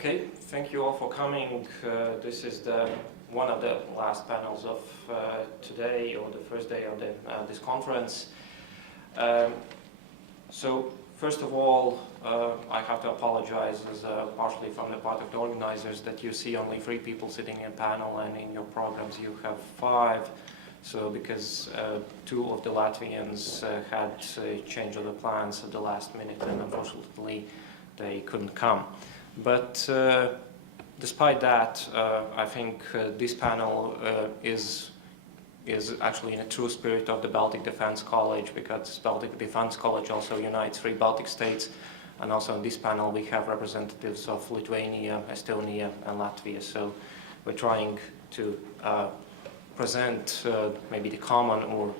Okay, thank you all for coming. This is one of the last panels of today, or the first day of this conference. So first of all, I have to apologize as partially from the part of the organizers that you see only 3 people sitting in a panel, and in your programs you have 5. So because 2 of the Latvians had a change of the plans at the last minute, and unfortunately they couldn't come. But despite that, I think this panel is actually in a true spirit of the Baltic Defense College, because Baltic Defense College also unites 3 Baltic states, and also in this panel we have representatives of Lithuania, Estonia and Latvia. So we're trying to present maybe the common or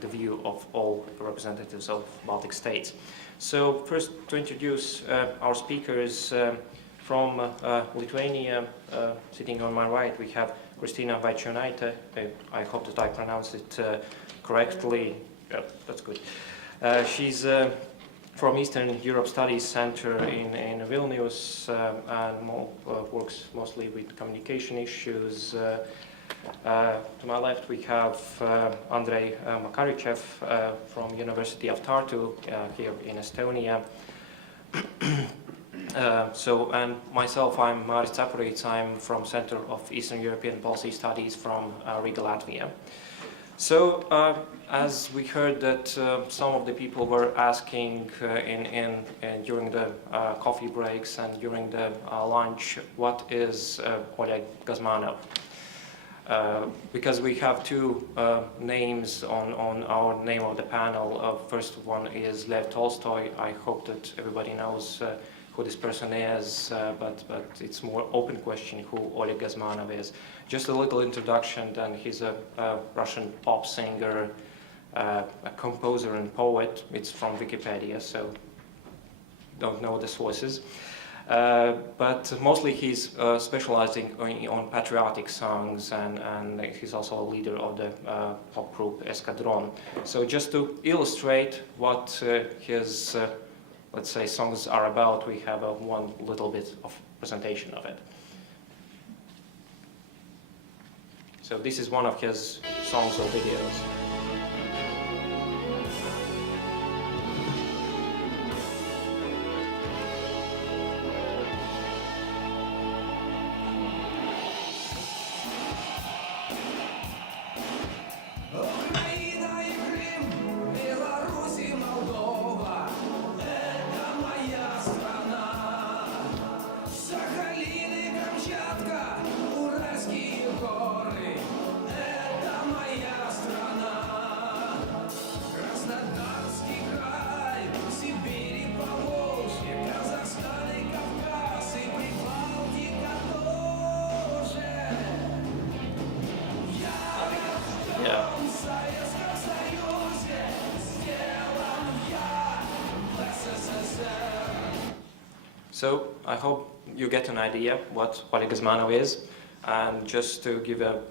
the view of all representatives of Baltic states. So first, to introduce our speakers from Lithuania, sitting on my right, we have Kristina Vaičionaitė. I hope that I pronounced it correctly. Yeah, that's good. She's from Eastern Europe Studies Center in Vilnius and works mostly with communication issues. To my left we have Andrei Makarichev from University of Tartu here in Estonia. And myself, I'm Māris Cepurīts. I'm from Center of Eastern European Policy Studies from Riga, Latvia. So as we heard that some of the people were asking during the coffee breaks and during the lunch, what is Oleg Gazmanov? Because we have 2 names on our name of the panel. First one is Lev Tolstoy. I hope that everybody knows who this person is, but it's more open question who Oleg Gazmanov is. Just a little introduction, then he's a Russian pop singer, a composer and poet. It's from Wikipedia, so don't know the sources. But mostly he's specializing on patriotic songs, and he's also a leader of the pop group Escadron. So just to illustrate what his, let's say, songs are about, we have one little bit of presentation of it. So this is one of his songs or videos. So I hope you get an idea what Oleg Gazmanov is, and just to give a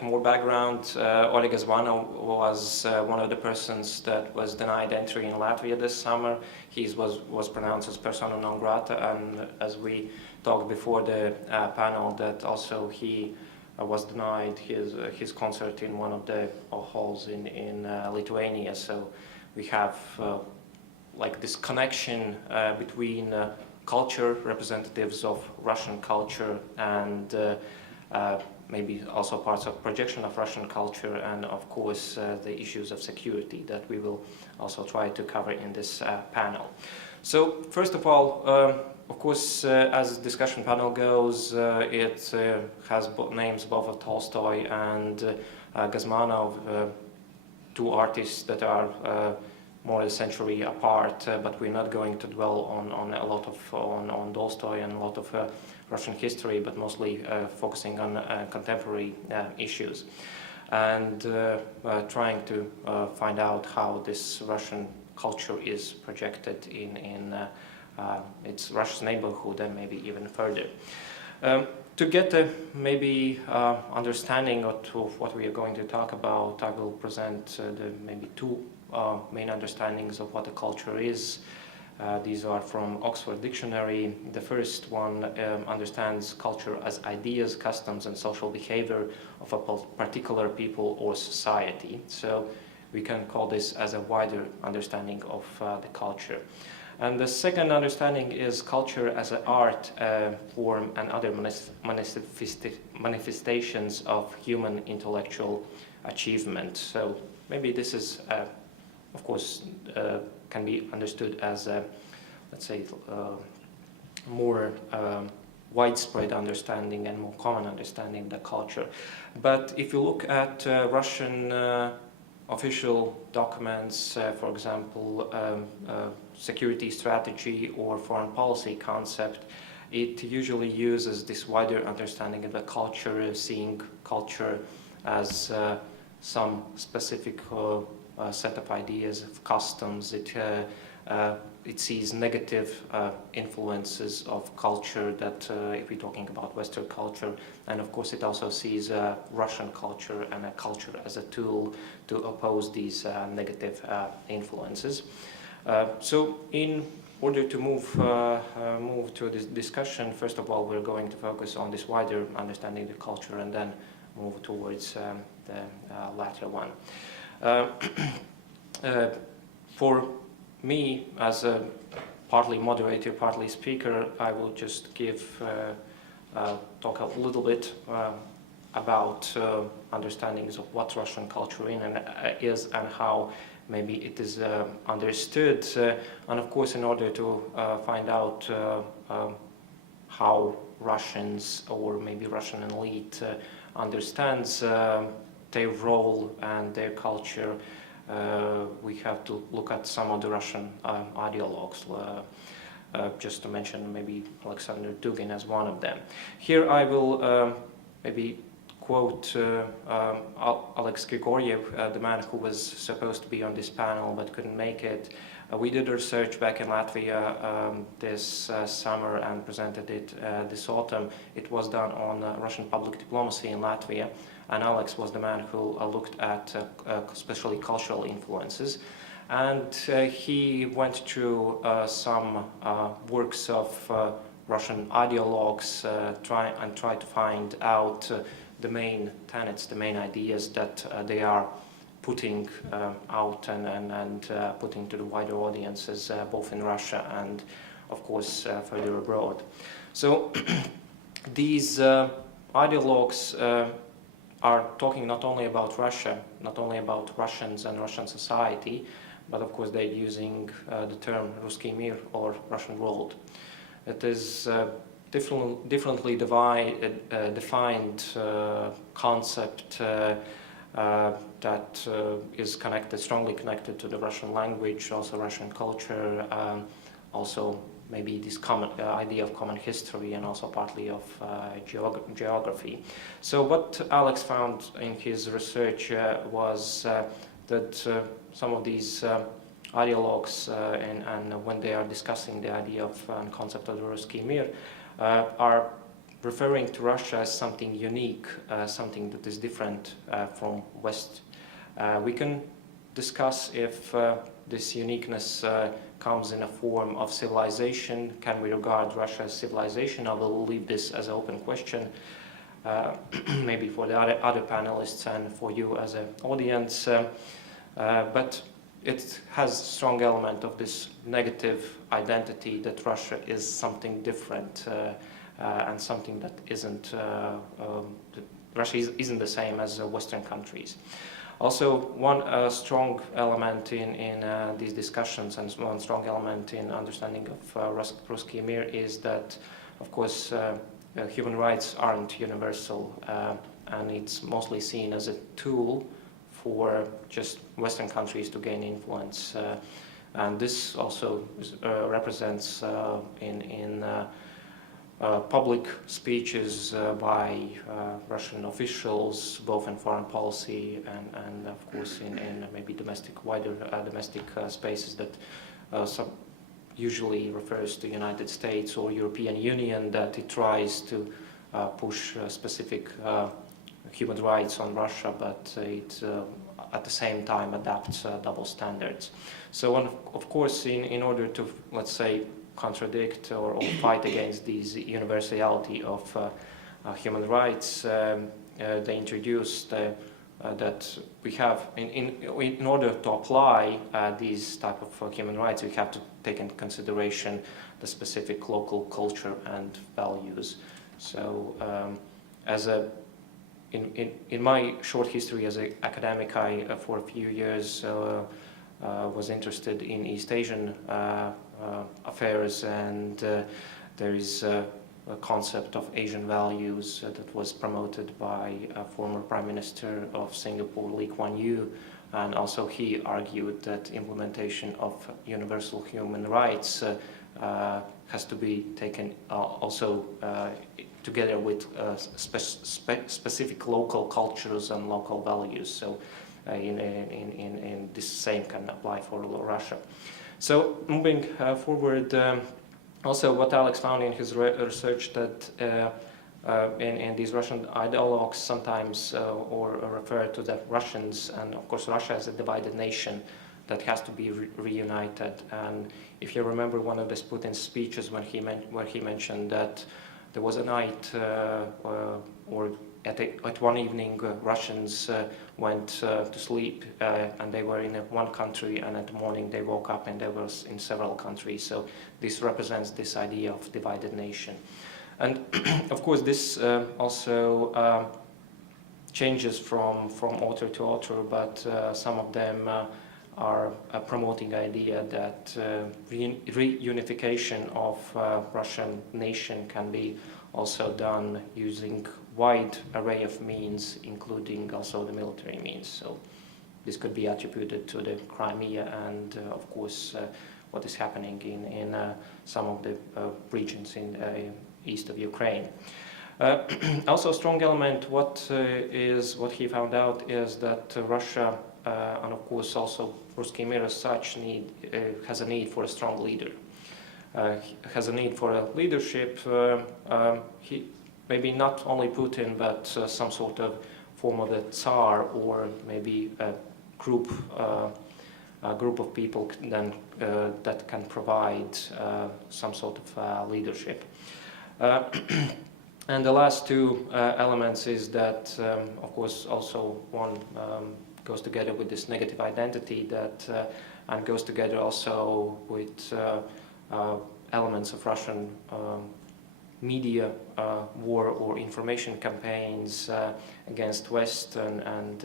more background, Oleg Gazmanov was one of the persons that was denied entry in Latvia this summer. He was pronounced as persona non grata, and as we talked before the panel, that also he was denied his concert in one of the halls in Lithuania. So we have like this connection between culture, representatives of Russian culture, and maybe also parts of projection of Russian culture, and of course the issues of security that we will also try to cover in this panel. So first of all, of course, as the discussion panel goes, it has names both of Tolstoy and Gazmanov, 2 artists that are more than a century apart, but we're not going to dwell on a lot of on Tolstoy and a lot of Russian history, but mostly focusing on contemporary issues, and trying to find out how this Russian culture is projected in its Russia's neighborhood and maybe even further. To get a maybe understanding of what we are going to talk about, I will present the maybe 2 main understandings of what a culture is. These are from Oxford Dictionary. The first one understands culture as ideas, customs, and social behavior of a particular people or society. So we can call this as a wider understanding of the culture. And the second understanding is culture as an art form and other manifestations of human intellectual achievement. So maybe this is, of course, can be understood as a, let's say, more widespread understanding and more common understanding of the culture. But if you look at Russian official documents, for example, security strategy or foreign policy concept, it usually uses this wider understanding of the culture, seeing culture as some specific set of ideas, of customs. It sees negative influences of culture that, if we're talking about Western culture, and of course it also sees Russian culture and a culture as a tool to oppose these negative influences. So in order to move to this discussion, first of all, we're going to focus on this wider understanding of the culture and then move towards the latter one. For me, as a partly moderator, partly speaker, I will just talk a little bit about understandings of what Russian culture is and how maybe it is understood. And of course, in order to find out how Russians or maybe Russian elite understands their role and their culture, we have to look at some of the Russian ideologues, just to mention maybe Alexander Dugin as one of them. Here I will maybe quote Alex Grigoriev, the man who was supposed to be on this panel but couldn't make it. We did research back in Latvia this summer and presented it this autumn. It was done on Russian public diplomacy in Latvia, and Alex was the man who looked at especially cultural influences. And he went through some works of Russian ideologues, tried to find out the main tenets, the main ideas that they are putting out and putting to the wider audiences, both in Russia and, of course, further abroad. So these ideologues are talking not only about Russia, not only about Russians and Russian society, but of course they're using the term Ruski Mir or Russian world. It is differently defined concept that is strongly connected to the Russian language, also Russian culture, also maybe this common idea of common history and also partly of geography. So what Alex found in his research was that some of these ideologues and when they are discussing the idea of and concept of the Ruski Mir are referring to Russia as something unique, something that is different from West. We can discuss if this uniqueness comes in a form of civilization. Can we regard Russia as civilization? I will leave this as an open question, maybe for the other panelists and for you as an audience. But it has a strong element of this negative identity that Russia is something different and something that isn't, Russia isn't the same as Western countries. Also, one strong element in these discussions and one strong element in understanding of Ruski Mir is that, of course, human rights aren't universal and it's mostly seen as a tool for just Western countries to gain influence. And this also represents in public speeches by Russian officials, both in foreign policy and of course in maybe wider domestic spaces that usually refers to United States or European Union, that it tries to push specific human rights on Russia, but it at the same time adapt double standards. So of course, in order to, let's say, contradict or fight against these universality of human rights, they introduced that we have, in order to apply these type of human rights, we have to take into consideration the specific local culture and values. So in my short history as an academic, I for a few years was interested in East Asian affairs, and there is a concept of Asian values that was promoted by a former Prime Minister of Singapore, Lee Kuan Yew, and also he argued that implementation of universal human rights has to be taken also together with specific local cultures and local values. So in this same can apply for Russia. So moving forward, also what Alex found in his research that in these Russian ideologues sometimes or refer to the Russians, and of course Russia as a divided nation that has to be reunited. And if you remember one of Putin's speeches where he mentioned that there was a night or at one evening Russians went to sleep and they were in one country, and at the morning they woke up and they were in several countries. So this represents this idea of divided nation. And of course this also changes from author to author, but some of them are promoting the idea that reunification of Russian nation can be also done using wide array of means, including also the military means. So this could be attributed to the Crimea and of course what is happening in some of the regions in east of Ukraine. Also a strong element, what he found out is that Russia and of course also Ruski Mir as such has a need for a strong leader. Has a need for a leadership. Maybe not only Putin, but some sort of form of the Tsar, or maybe a group of people then that can provide some sort of leadership. And the last two elements is that, of course, also one goes together with this negative identity that, and goes together also with elements of Russian media war or information campaigns against West, and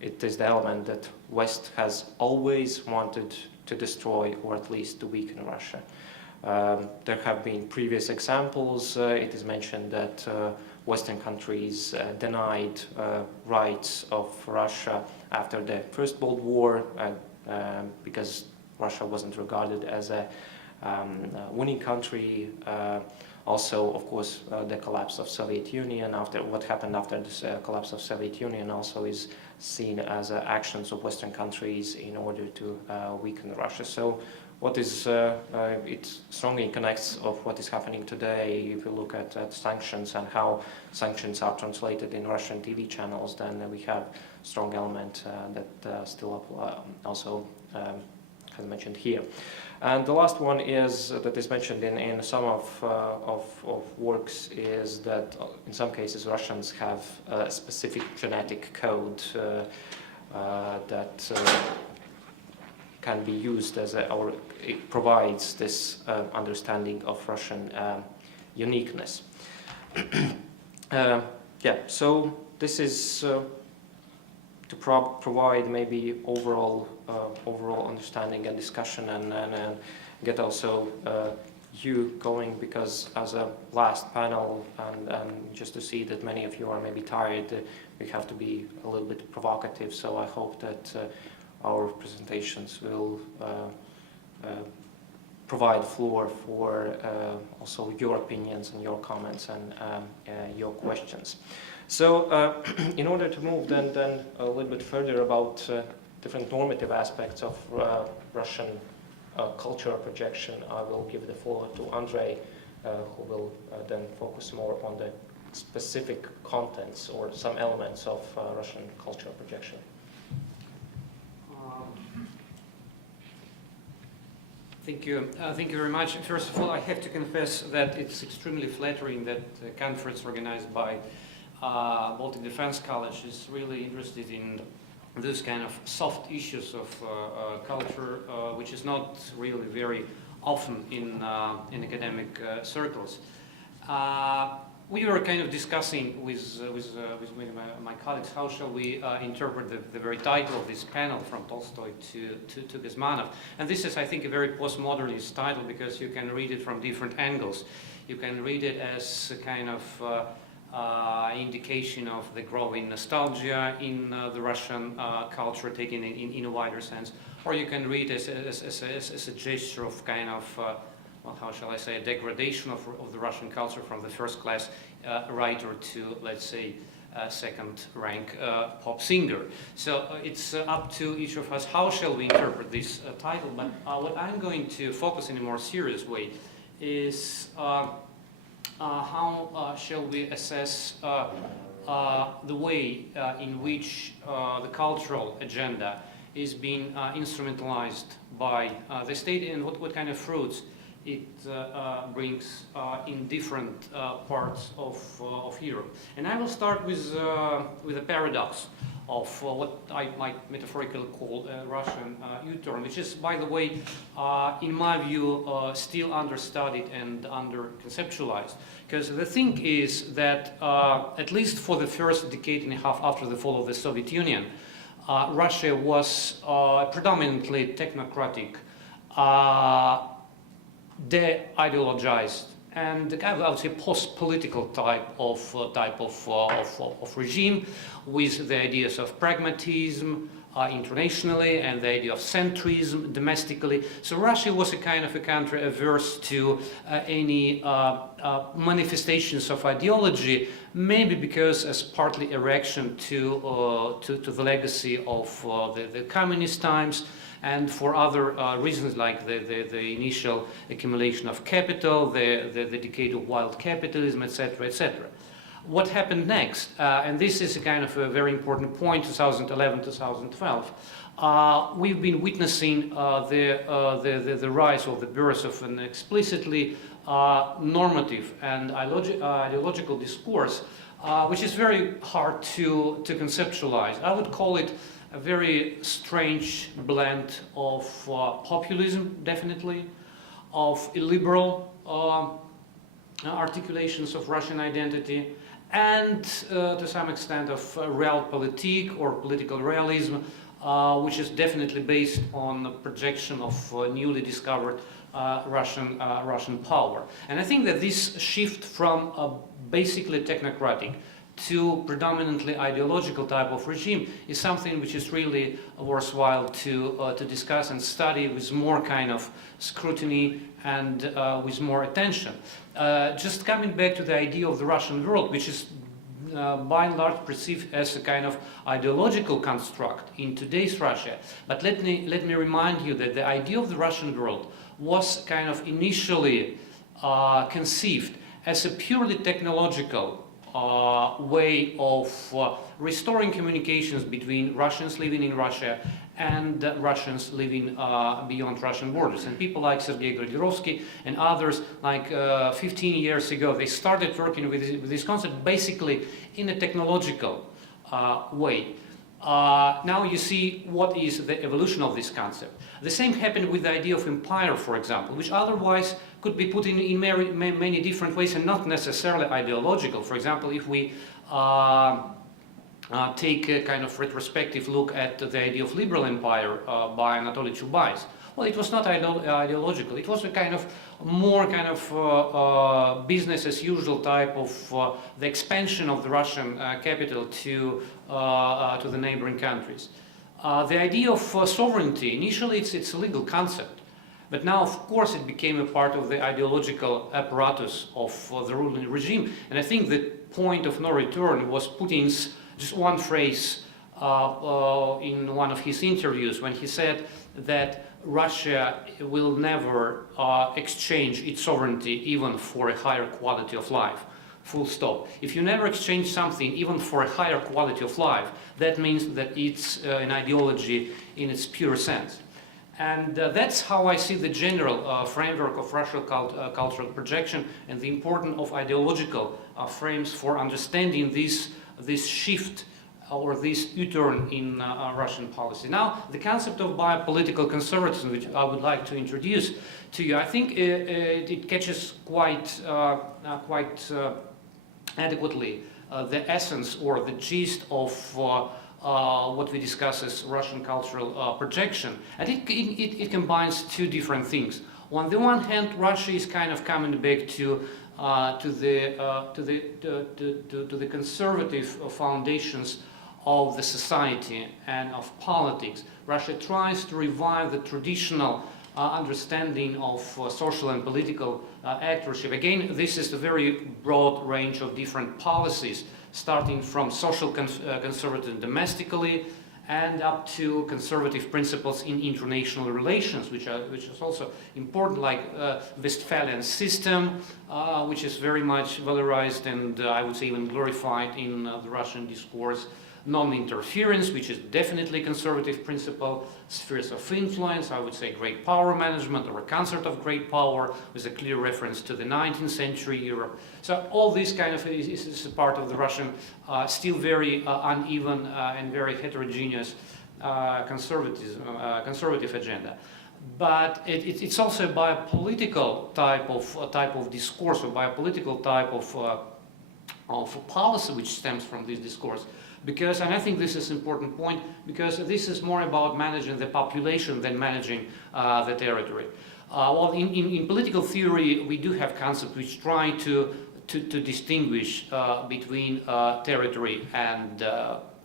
it is the element that West has always wanted to destroy or at least to weaken Russia. There have been previous examples. It is mentioned that Western countries denied rights of Russia after the First World War because Russia wasn't regarded as a winning country. Also, of course, the collapse of Soviet Union, after what happened after the collapse of Soviet Union also is seen as actions of Western countries in order to weaken Russia. So what is, it strongly connects of what is happening today. If you look at sanctions and how sanctions are translated in Russian TV channels, then we have strong element that still also has mentioned here. And the last one is that is mentioned in some of works is that in some cases Russians have a specific genetic code that can be used as or it provides this understanding of Russian uniqueness. Yeah, so this is to provide maybe overall understanding and discussion, and get also you going, because as a last panel and just to see that many of you are maybe tired, we have to be a little bit provocative. So I hope that our presentations will provide floor for also your opinions and your comments and your questions. So in order to move then a little bit further about different normative aspects of Russian cultural projection, I will give the floor to Andrei, who will then focus more on the specific contents or some elements of Russian cultural projection. Thank you very much. First of all, I have to confess that it's extremely flattering that the conference organized by Baltic Defense College is really interested in this kind of soft issues of culture, which is not really very often in academic circles. We were kind of discussing with my colleagues how shall we interpret the very title of this panel, from Tolstoy to Gazmanov. And this is, I think, a very postmodernist title because you can read it from different angles. You can read it as a kind of indication of the growing nostalgia in the Russian culture, taken in a wider sense, or you can read it as a gesture of kind of well, how shall I say, a degradation of the Russian culture from the first-class writer to, let's say, second-rank pop singer. So it's up to each of us how shall we interpret this title. But what I'm going to focus in a more serious way is how shall we assess the way in which the cultural agenda is being instrumentalized by the state, and what kind of fruits it brings in different parts of Europe. And I will start with a paradox of what I might metaphorically call a Russian U-turn, which is, by the way, in my view, still understudied and under-conceptualized. Because the thing is that, at least for the first decade and a half after the fall of the Soviet Union, Russia was predominantly technocratic, de-ideologized, and kind of, I would say, post-political type of regime, with the ideas of pragmatism internationally and the idea of centrism domestically. So Russia was a kind of a country averse to any manifestations of ideology, maybe because as partly a reaction to the legacy of the communist times, and for other reasons like the initial accumulation of capital, the decade of wild capitalism, etc., etc. What happened next, and this is a kind of a very important point, 2011-2012, we've been witnessing the rise or the birth of an explicitly normative and ideological discourse, which is very hard to conceptualize. I would call it a very strange blend of populism, definitely, of illiberal articulations of Russian identity, and to some extent of realpolitik or political realism, which is definitely based on the projection of newly discovered Russian power. And I think that this shift from basically technocratic to predominantly ideological type of regime is something which is really worthwhile to discuss and study with more kind of scrutiny and with more attention. Just coming back to the idea of the Russian world, which is by and large perceived as a kind of ideological construct in today's Russia. But let me remind you that the idea of the Russian world was kind of initially conceived as a purely technological way of restoring communications between Russians living in Russia and Russians living beyond Russian borders. And people like Sergei Grodirovsky and others, like 15 years ago, they started working with this concept basically in a technological way. Now you see what is the evolution of this concept. The same happened with the idea of empire, for example, which otherwise could be put in many different ways and not necessarily ideological. For example, if we take a kind of retrospective look at the idea of liberal empire by Anatoly Chubais, well, it was not ideological. It was a kind of more kind of business as usual type of the expansion of the Russian capital to the neighboring countries. The idea of sovereignty, initially it's a legal concept, but now of course it became a part of the ideological apparatus of the ruling regime. And I think the point of no return was Putin's just one phrase in one of his interviews when he said that Russia will never exchange its sovereignty even for a higher quality of life. Full stop. If you never exchange something even for a higher quality of life, that means that it's an ideology in its pure sense. And that's how I see the general framework of Russian cultural projection and the importance of ideological frames for understanding this shift or this U-turn in Russian policy. Now, the concept of biopolitical conservatism, which I would like to introduce to you, I think it catches quite adequately the essence or the gist of what we discuss as Russian cultural projection, and it combines two different things. On the one hand, Russia is kind of coming back to the conservative foundations of the society and of politics. Russia tries to revive the traditional understanding of social and political actorship. Again, this is a very broad range of different policies, starting from social conservatism domestically and up to conservative principles in international relations, which is also important, like Westphalian system, which is very much valorized and I would say even glorified in the Russian discourse. Non-interference, which is definitely a conservative principle. Spheres of influence, I would say great power management or a concert of great power, with a clear reference to the 19th century Europe. So all this kind of is a part of the Russian, still very uneven and very heterogeneous conservative agenda. But it's also a biopolitical type of discourse, or biopolitical type of policy which stems from this discourse. Because, and I think this is an important point, because this is more about managing the population than managing the territory. Well, in political theory, we do have concepts which try to distinguish between territory and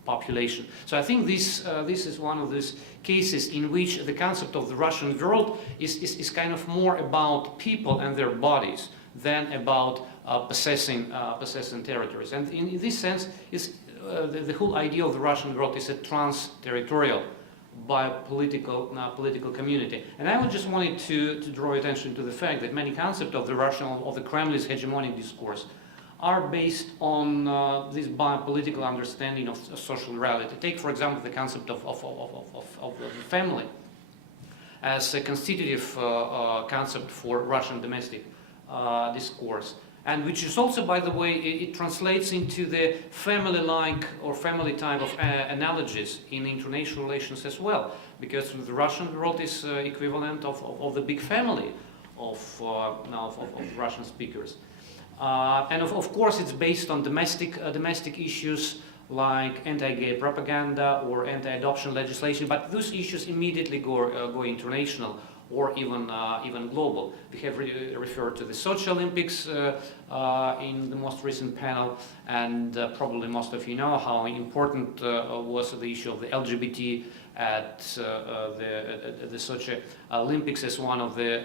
population. So I think this is one of those cases in which the concept of the Russian world is kind of more about people and their bodies than about possessing territories. And in this sense, the whole idea of the Russian world is a trans-territorial political community. And I just wanted to draw attention to the fact that many concepts of the Russian, of the Kremlin's hegemonic discourse are based on this biopolitical understanding of social reality. Take, for example, the concept of the family as a constitutive concept for Russian domestic discourse. And which is also, by the way, it translates into the family-like or family type of analogies in international relations as well, because the Russian world is equivalent of the big family of Russian speakers. And of course, it's based on domestic issues like anti-gay propaganda or anti-adoption legislation, but those issues immediately go international, or even global. We have referred to the Sochi Olympics in the most recent panel, and probably most of you know how important was the issue of the LGBT at the Sochi Olympics as one of the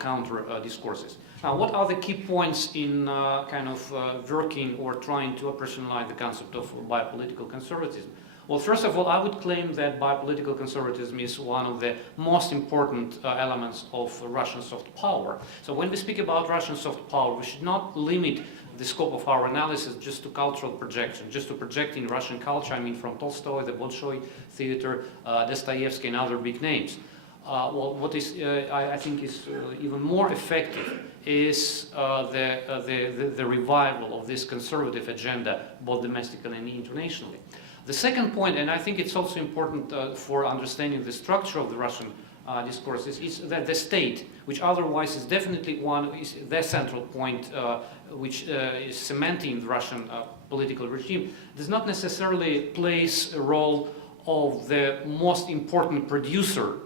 counter discourses. Now, what are the key points in kind of working or trying to operationalize the concept of biopolitical conservatism? Well, first of all, I would claim that biopolitical conservatism is one of the most important elements of Russian soft power. So when we speak about Russian soft power, we should not limit the scope of our analysis just to cultural projection, just to projecting Russian culture, I mean from Tolstoy, the Bolshoi theater, Dostoevsky and other big names. Well, what is, I think is even more effective is the revival of this conservative agenda, both domestically and internationally. The second point, and I think it's also important for understanding the structure of the Russian discourse, is that the state, which otherwise is definitely is the central point which is cementing the Russian political regime, does not necessarily plays a role of the most important producer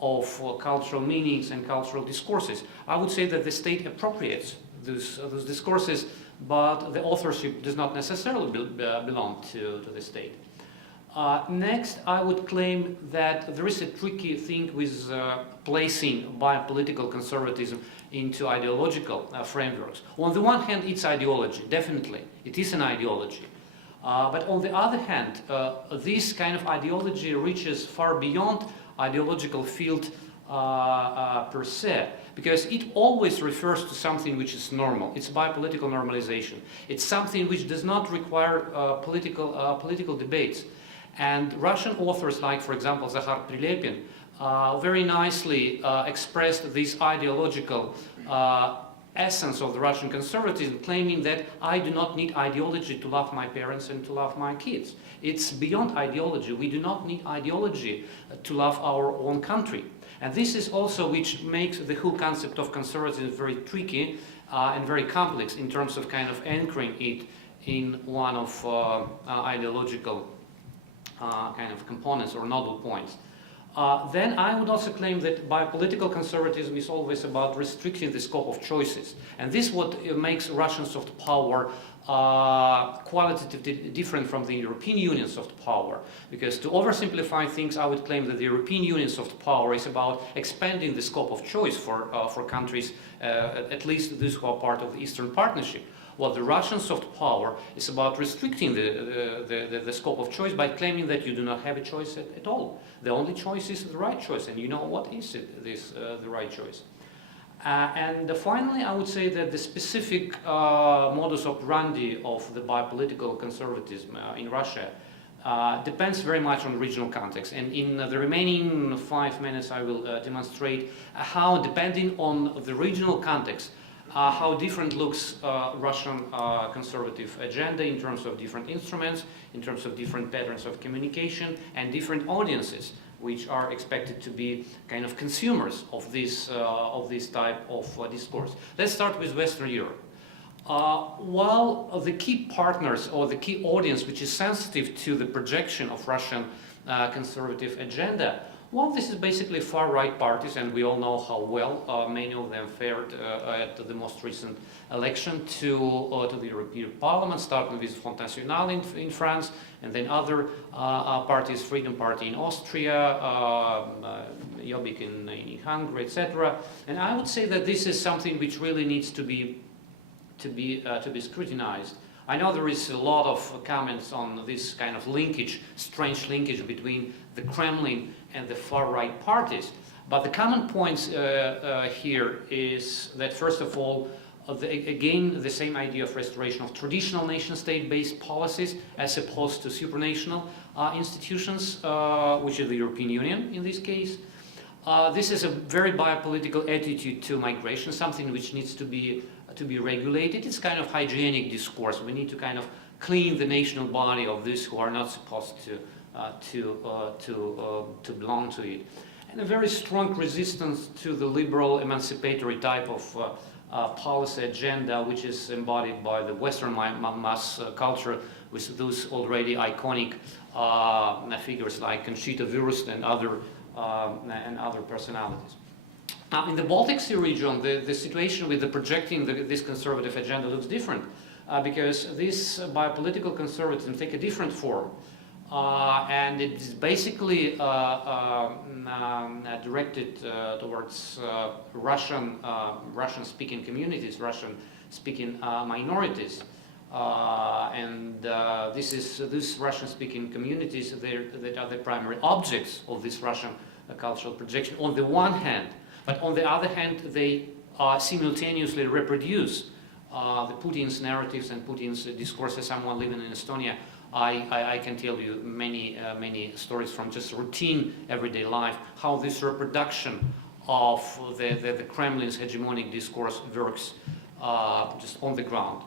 of cultural meanings and cultural discourses. I would say that the state appropriates those discourses, but the authorship does not necessarily belong to the state. Next, I would claim that there is a tricky thing with placing biopolitical conservatism into ideological frameworks. On the one hand, it's ideology, definitely. It is an ideology. But on the other hand, this kind of ideology reaches far beyond ideological field per se, because it always refers to something which is normal. It's biopolitical normalization. It's something which does not require political debates. And Russian authors like, for example, Zakhar Prilepin, very nicely expressed this ideological essence of the Russian conservatism, claiming that I do not need ideology to love my parents and to love my kids. It's beyond ideology. We do not need ideology to love our own country. And this is also which makes the whole concept of conservatism very tricky and very complex in terms of kind of anchoring it in one of ideological kind of components or nodal points. Then I would also claim that biopolitical conservatism is always about restricting the scope of choices. And this is what makes Russian soft power qualitatively different from the European Union soft power. Because to oversimplify things, I would claim that the European Union soft power is about expanding the scope of choice for countries, at least those who are part of the Eastern Partnership. While the Russian soft power is about restricting the scope of choice by claiming that you do not have a choice at all. The only choice is the right choice, and you know what is it, the right choice. And finally, I would say that the specific modus operandi of the biopolitical conservatism in Russia depends very much on regional context. And in the remaining 5 minutes, I will demonstrate how, depending on the regional context, how different looks Russian conservative agenda in terms of different instruments, in terms of different patterns of communication, and different audiences which are expected to be kind of consumers of this type of discourse. Let's start with Western Europe. While the key partners or the key audience which is sensitive to the projection of Russian conservative agenda, well, this is basically far-right parties, and we all know how well many of them fared at the most recent election to the European Parliament, starting with Front National in France, and then other parties, Freedom Party in Austria, Jobbik in Hungary, etc. And I would say that this is something which really needs to be scrutinized. I know there is a lot of comments on this kind of linkage, strange linkage between the Kremlin and the far-right parties. But the common points here is that, first of all, again, the same idea of restoration of traditional nation-state-based policies as opposed to supranational institutions, which is the European Union in this case. This is a very biopolitical attitude to migration, something which needs to be regulated. It's kind of hygienic discourse. We need to kind of clean the national body of those who are not supposed to belong to it. And a very strong resistance to the liberal emancipatory type of policy agenda, which is embodied by the Western mass culture with those already iconic figures like Conchita Wurst and other personalities. Now, in the Baltic Sea region, the situation with the projecting this conservative agenda looks different because this biopolitical conservatism take a different form. And it is basically directed towards Russian-speaking communities, Russian-speaking minorities. These Russian-speaking communities that are the primary objects of this Russian cultural projection on the one hand, but on the other hand, they simultaneously reproduce the Putin's narratives and Putin's discourses. Someone living in Estonia, I can tell you many stories from just routine everyday life, how this reproduction of the Kremlin's hegemonic discourse works just on the ground.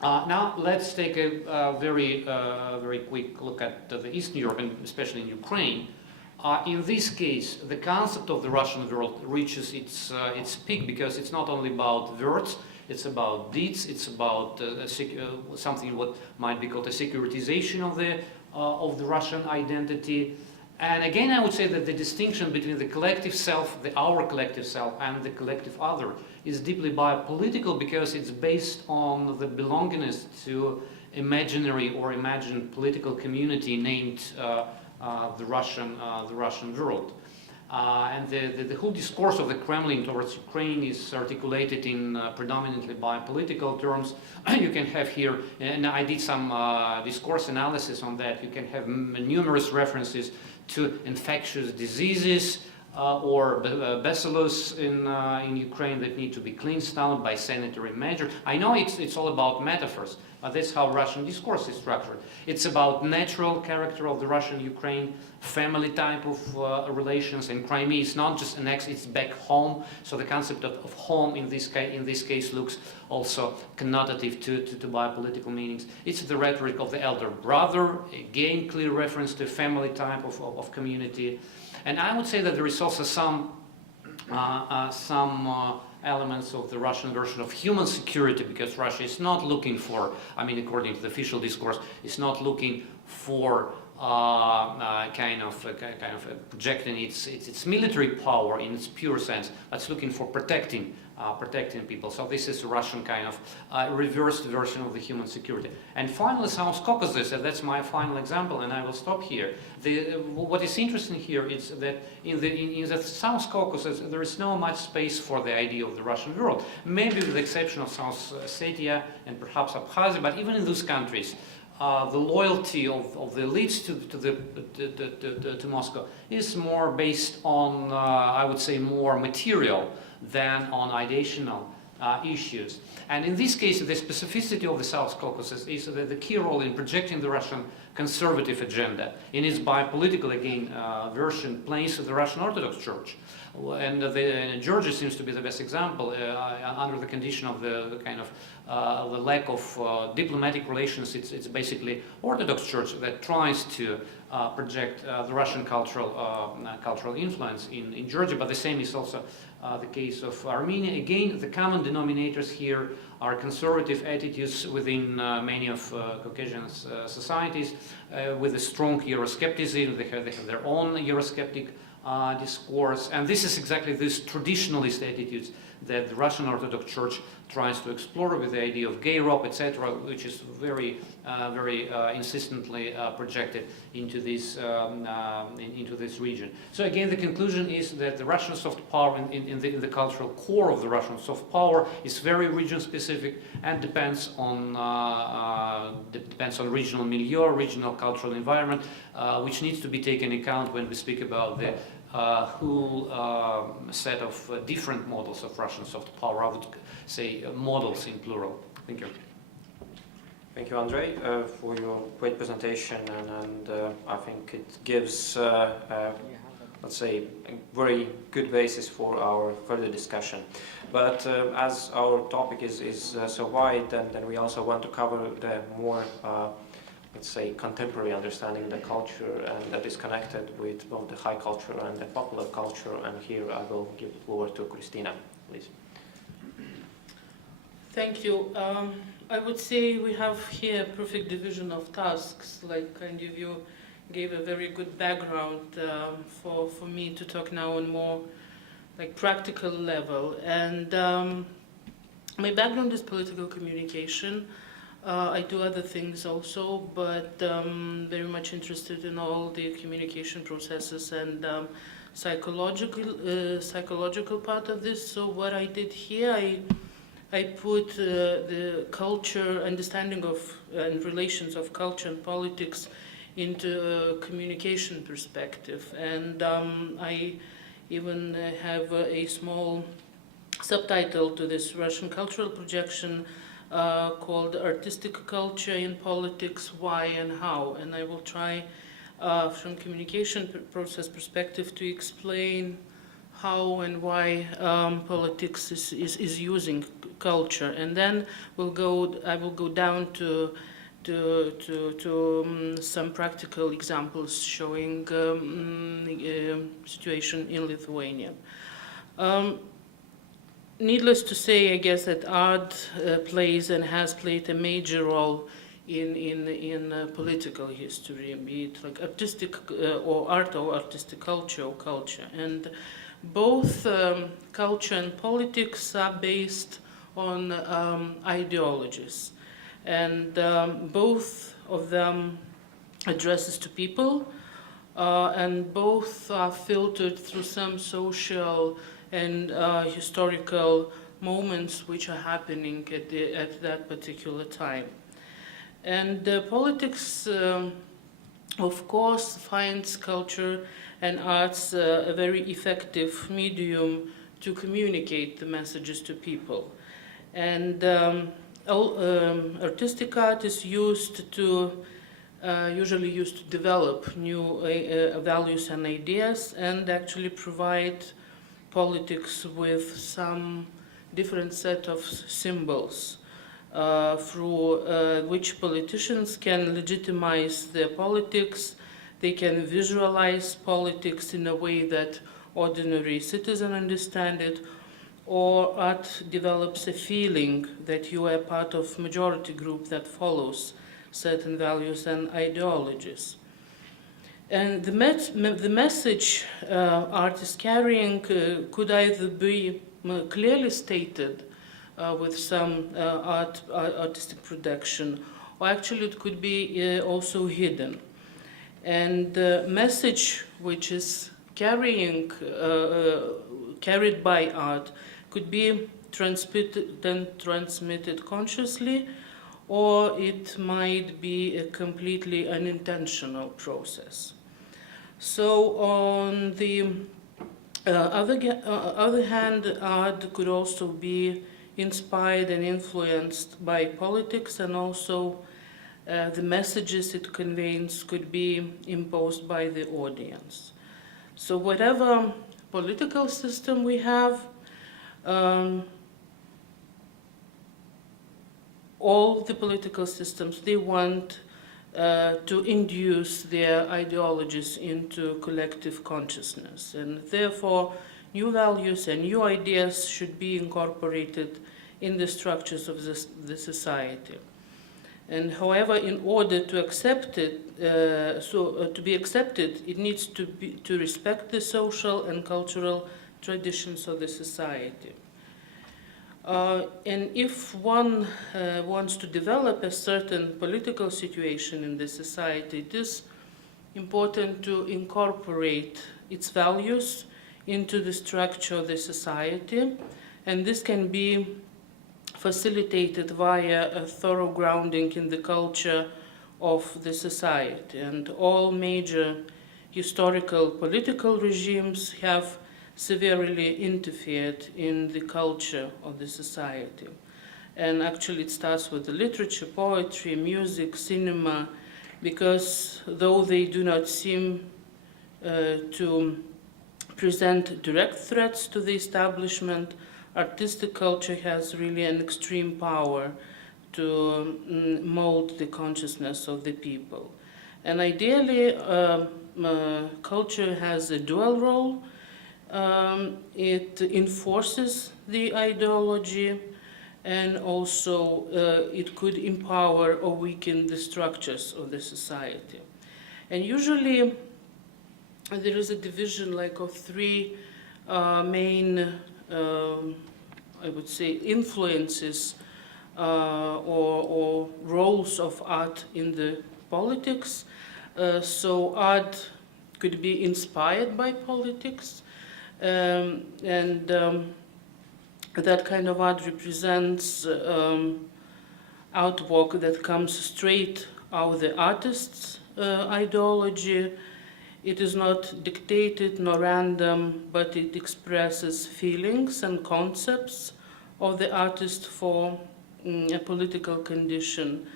Now let's take a very quick look at the Eastern Europe, and especially in Ukraine. In this case, the concept of the Russian world reaches its peak because it's not only about words, it's about deeds, it's about something what might be called a securitization of the Russian identity. And again, I would say that the distinction between the collective self, our collective self, and the collective other is deeply biopolitical because it's based on the belongingness to imaginary or imagined political community named the Russian world. And the whole discourse of the Kremlin towards Ukraine is articulated in predominantly biopolitical terms. You can have here, and I did some discourse analysis on that, you can have numerous references to infectious diseases or bacillus in Ukraine that need to be cleansed out by sanitary measures. I know it's all about metaphors, That's how Russian discourse is structured. It's about natural character of the Russian-Ukraine family type of relations, and Crimea is not just an it's back home. So the concept of home in this case looks also connotative to biopolitical meanings. It's the rhetoric of the elder brother, again clear reference to family type of community. And I would say that there is also some elements of the Russian version of human security, because Russia is not looking for, I mean, according to the official discourse, is not looking for kind of projecting its military power in its pure sense, but it's looking for protecting people. So this is a Russian kind of reversed version of the human security. And finally, South Caucasus, and that's my final example, and I will stop here. What is interesting here is that in the South Caucasus, there is no much space for the idea of the Russian world, maybe with the exception of South Ossetia and perhaps Abkhazia, but even in those countries, the loyalty of the elites to Moscow is more based on, I would say, more material than on ideational issues. And in this case, the specificity of the South Caucasus is that the key role in projecting the Russian conservative agenda in its biopolitical, again, version plays the Russian Orthodox Church. And Georgia seems to be the best example under the condition of the kind of the lack of diplomatic relations. It's basically Orthodox Church that tries to project the Russian cultural influence in Georgia, but the same is also the case of Armenia. Again, the common denominators here are conservative attitudes within many of Caucasian societies with a strong Euroscepticism. They have their own Eurosceptic discourse, and this is exactly these traditionalist attitudes that the Russian Orthodox Church tries to explore with the idea of gay rope, etc., which is very insistently projected into this region. So again, the conclusion is that the Russian soft power in the cultural core of the Russian soft power is very region-specific and depends on regional milieu, regional cultural environment, which needs to be taken into account when we speak about the whole set of different models of Russian soft power. I would say models in plural. Thank you. Thank you, Andrei, for your great presentation, and I think it gives, let's say, a very good basis for our further discussion. But as our topic is so wide, then we also want to cover the more let's say, contemporary understanding of the culture, and that is connected with both the high culture and the popular culture. And here I will give the floor to Christina, please. Thank you. I would say we have here a perfect division of tasks, like kind of you gave a very good background for me to talk now on more like practical level. And my background is political communication. I do other things also, but very much interested in all the communication processes and psychological part of this. So what I did here, I put the culture, understanding of and relations of culture and politics into a communication perspective. And I even have a small subtitle to this Russian cultural projection called Artistic Culture in Politics, Why and How. And I will try from communication process perspective to explain how and why politics is using culture. And then I will go down to some practical examples showing situation in Lithuania. Needless to say, I guess that art plays and has played a major role in political history, be it like artistic or art or artistic culture or culture. And both culture and politics are based on ideologies. And both of them addresses to people, and both are filtered through some social and historical moments which are happening at that particular time. And politics, of course, finds culture and arts a very effective medium to communicate the messages to people. And artistic art is used to usually used to develop new values and ideas, and actually provide politics with some different set of symbols through which politicians can legitimize their politics. They can visualize politics in a way that ordinary citizens understand it, or art develops a feeling that you are part of majority group that follows certain values and ideologies. And the message art is carrying could either be clearly stated with some artistic production, or actually it could be also hidden. And the message which is carried by art could be transmitted consciously, or it might be a completely unintentional process. So on the other hand, art could also be inspired and influenced by politics, and also the messages it conveys could be imposed by the audience. So whatever political system we have, all the political systems, they want to induce their ideologies into collective consciousness, and therefore new values and new ideas should be incorporated in the structures of the society. And however, in order to accept it, to be accepted, it needs to respect the social and cultural traditions of the society. And if one wants to develop a certain political situation in the society, it is important to incorporate its values into the structure of the society, and this can be facilitated via a thorough grounding in the culture of the society. And all major historical political regimes have severely interfered in the culture of the society. And actually it starts with the literature, poetry, music, cinema, because though they do not seem to present direct threats to the establishment, artistic culture has really an extreme power to mold the consciousness of the people. And ideally, culture has a dual role. It enforces the ideology, and also it could empower or weaken the structures of the society. And usually there is a division like of three main, I would say, influences or roles of art in the politics. So art could be inspired by politics, and that kind of art represents artwork that comes straight out of the artist's ideology. It is not dictated nor random, but it expresses feelings and concepts of the artist for a political condition.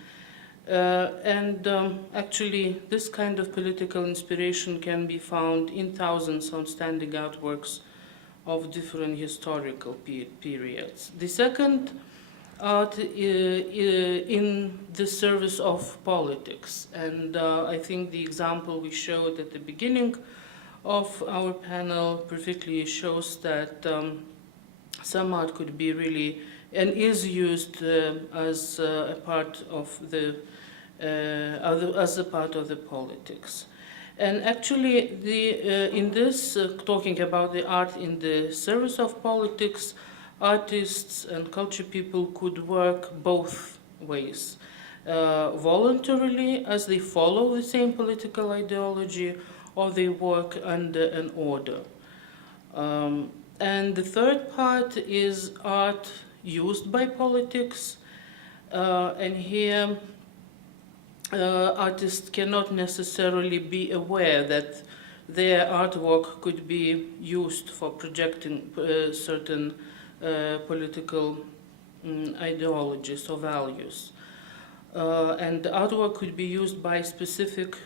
Actually, this kind of political inspiration can be found in thousands of standing artworks of different historical periods. The second, art in the service of politics. And I think the example we showed at the beginning of our panel perfectly shows that some art could be really and is used as a part of the politics. And actually, in this talking about the art in the service of politics, artists and culture people could work both ways, voluntarily as they follow the same political ideology, or they work under an order. And the third part is art used by politics, and here artists cannot necessarily be aware that their artwork could be used for projecting certain political ideologies or values. And the artwork could be used by specific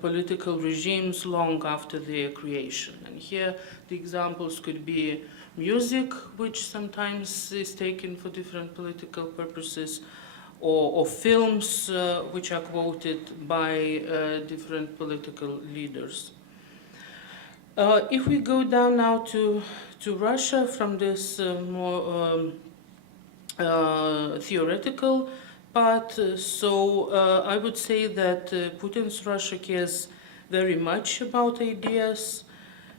political regimes long after their creation. And here the examples could be music, which sometimes is taken for different political purposes, or films which are quoted by different political leaders. If we go down now to Russia from this more theoretical part, I would say that Putin's Russia cares very much about ideas,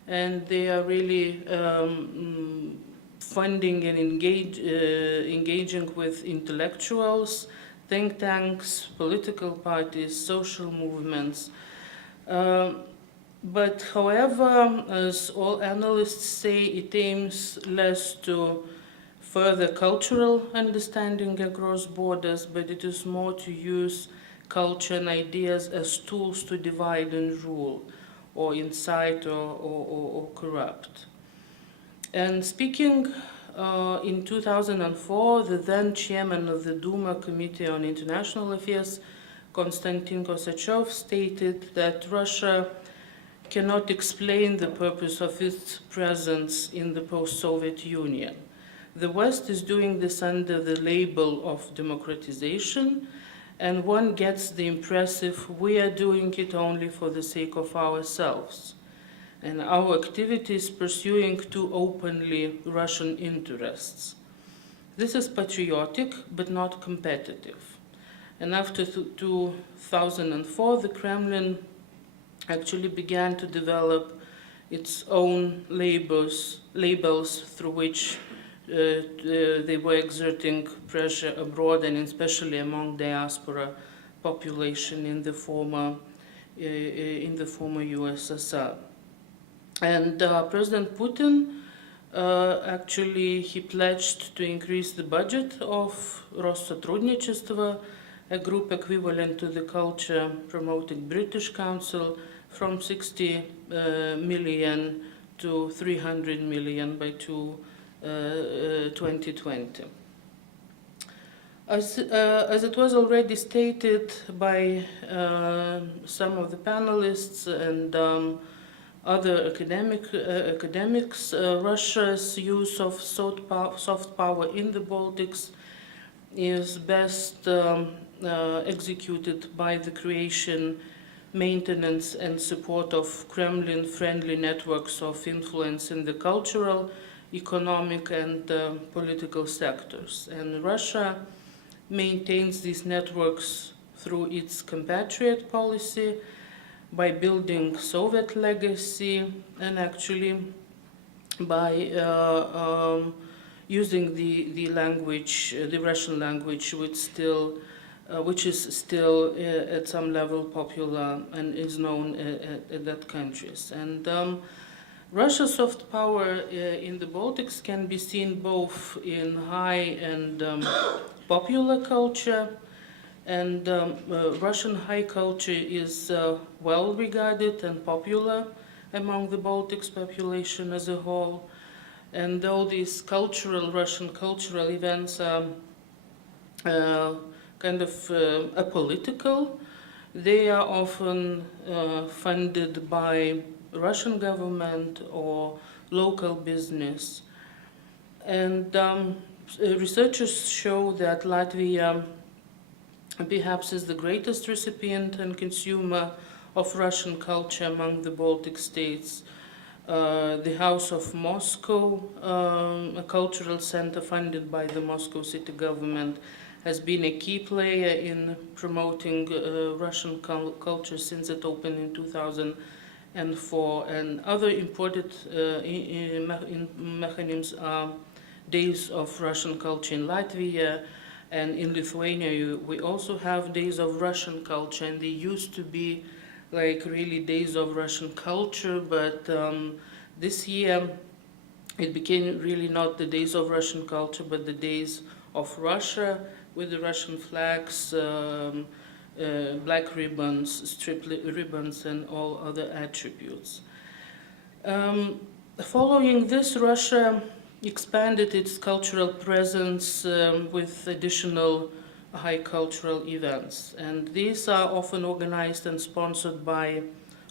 and they are really funding and engaging with intellectuals, think tanks, political parties, social movements. But however, as all analysts say, it aims less to further cultural understanding across borders, but it is more to use culture and ideas as tools to divide and rule, or incite or corrupt. And speaking in 2004, the then chairman of the Duma Committee on International Affairs, Konstantin Kosachev, stated that Russia cannot explain the purpose of its presence in the post-Soviet Union. The West is doing this under the label of democratization, and one gets the impressive, we are doing it only for the sake of ourselves, and our activities pursuing too openly Russian interests. This is patriotic, but not competitive. And after 2004, the Kremlin actually began to develop its own labels through which they were exerting pressure abroad, and especially among diaspora population in the former USSR. And President Putin actually he pledged to increase the budget of Россотрудничество, a group equivalent to the Culture Promoting British Council, from 60 million to 300 million by 2020. As it was already stated by some of the panelists and other academics, Russia's use of soft power in the Baltics is best executed by the creation, maintenance and support of Kremlin-friendly networks of influence in the cultural, economic and political sectors. And Russia maintains these networks through its compatriot policy, by building Soviet legacy, and actually by using the language, the Russian language, which is still at some level popular and is known at that countries. And Russia's soft power in the Baltics can be seen both in high and popular culture, and Russian high culture is well regarded and popular among the Baltics population as a whole. And though these Russian cultural events are kind of apolitical, they are often funded by Russian government or local business. And researchers show that Latvia perhaps is the greatest recipient and consumer of Russian culture among the Baltic states. The House of Moscow, a cultural center funded by the Moscow city government, has been a key player in promoting Russian culture since it opened in 2004. And other important mechanisms are Days of Russian Culture in Latvia, and in Lithuania we also have Days of Russian Culture, and they used to be like really Days of Russian Culture, but this year it became really not the Days of Russian Culture, but the Days of Russia, with the Russian flags, black ribbons, striped ribbons, and all other attributes. Following this, Russia expanded its cultural presence with additional high cultural events. And these are often organized and sponsored by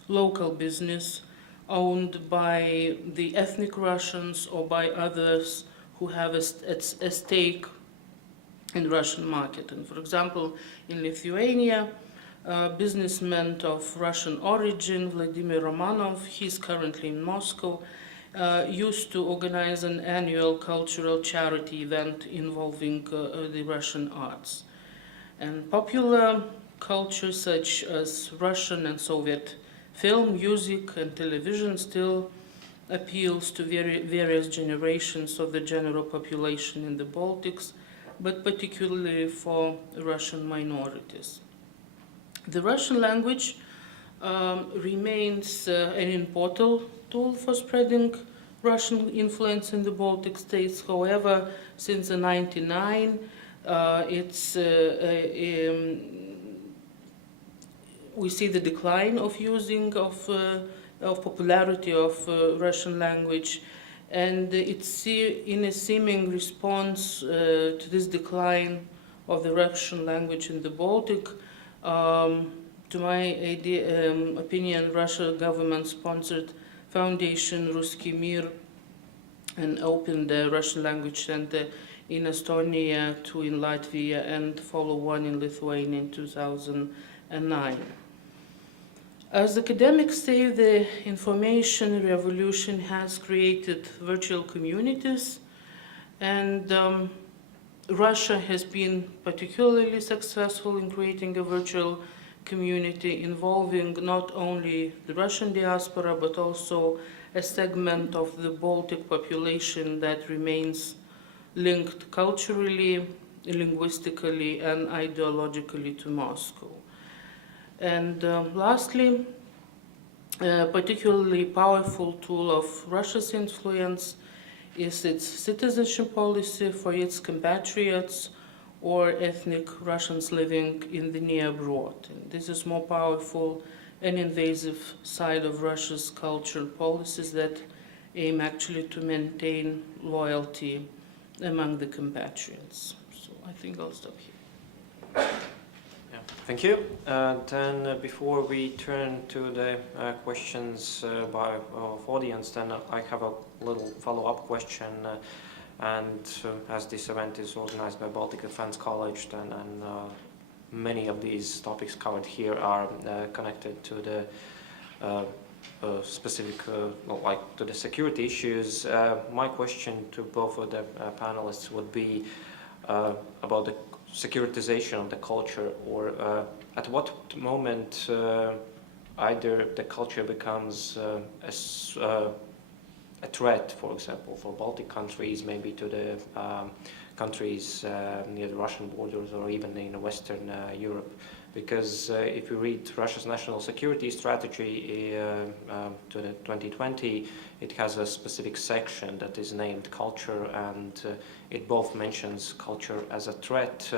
local business, owned by the ethnic Russians or by others who have a stake in Russian market. And for example, in Lithuania, a businessman of Russian origin, Vladimir Romanov, he's currently in Moscow, used to organize an annual cultural charity event involving the Russian arts. And popular culture such as Russian and Soviet film, music, and television still appeals to various generations of the general population in the Baltics, but particularly for Russian minorities. The Russian language remains an important tool for spreading Russian influence in the Baltic states. However, since the 1999, we see the decline of using of popularity of Russian language, and it's in a seeming response to this decline of the Russian language in the Baltic. To my opinion, Russian government-sponsored Foundation Ruski Mir and opened the Russian language center in Estonia, two in Latvia, and follow one in Lithuania in 2009. As academics say, the information revolution has created virtual communities, and Russia has been particularly successful in creating a virtual community involving not only the Russian diaspora, but also a segment of the Baltic population that remains linked culturally, linguistically, and ideologically to Moscow. And lastly, a particularly powerful tool of Russia's influence is its citizenship policy for its compatriots or ethnic Russians living in the near abroad. And this is more powerful and invasive side of Russia's cultural policies that aim actually to maintain loyalty among the compatriots. So I think I'll stop here. Yeah, thank you. Then before we turn to the questions by audience, then I have a little follow-up question. As this event is organized by Baltic Defense College, then and many of these topics covered here are connected to the specific, like to the security issues. My question to both of the panelists would be about the securitization of the culture, or at what moment either the culture becomes a threat, for example, for Baltic countries, maybe to the countries near the Russian borders, or even in Western Europe. Because if you read Russia's national security strategy to the 2020, it has a specific section that is named culture, and it both mentions culture as a threat,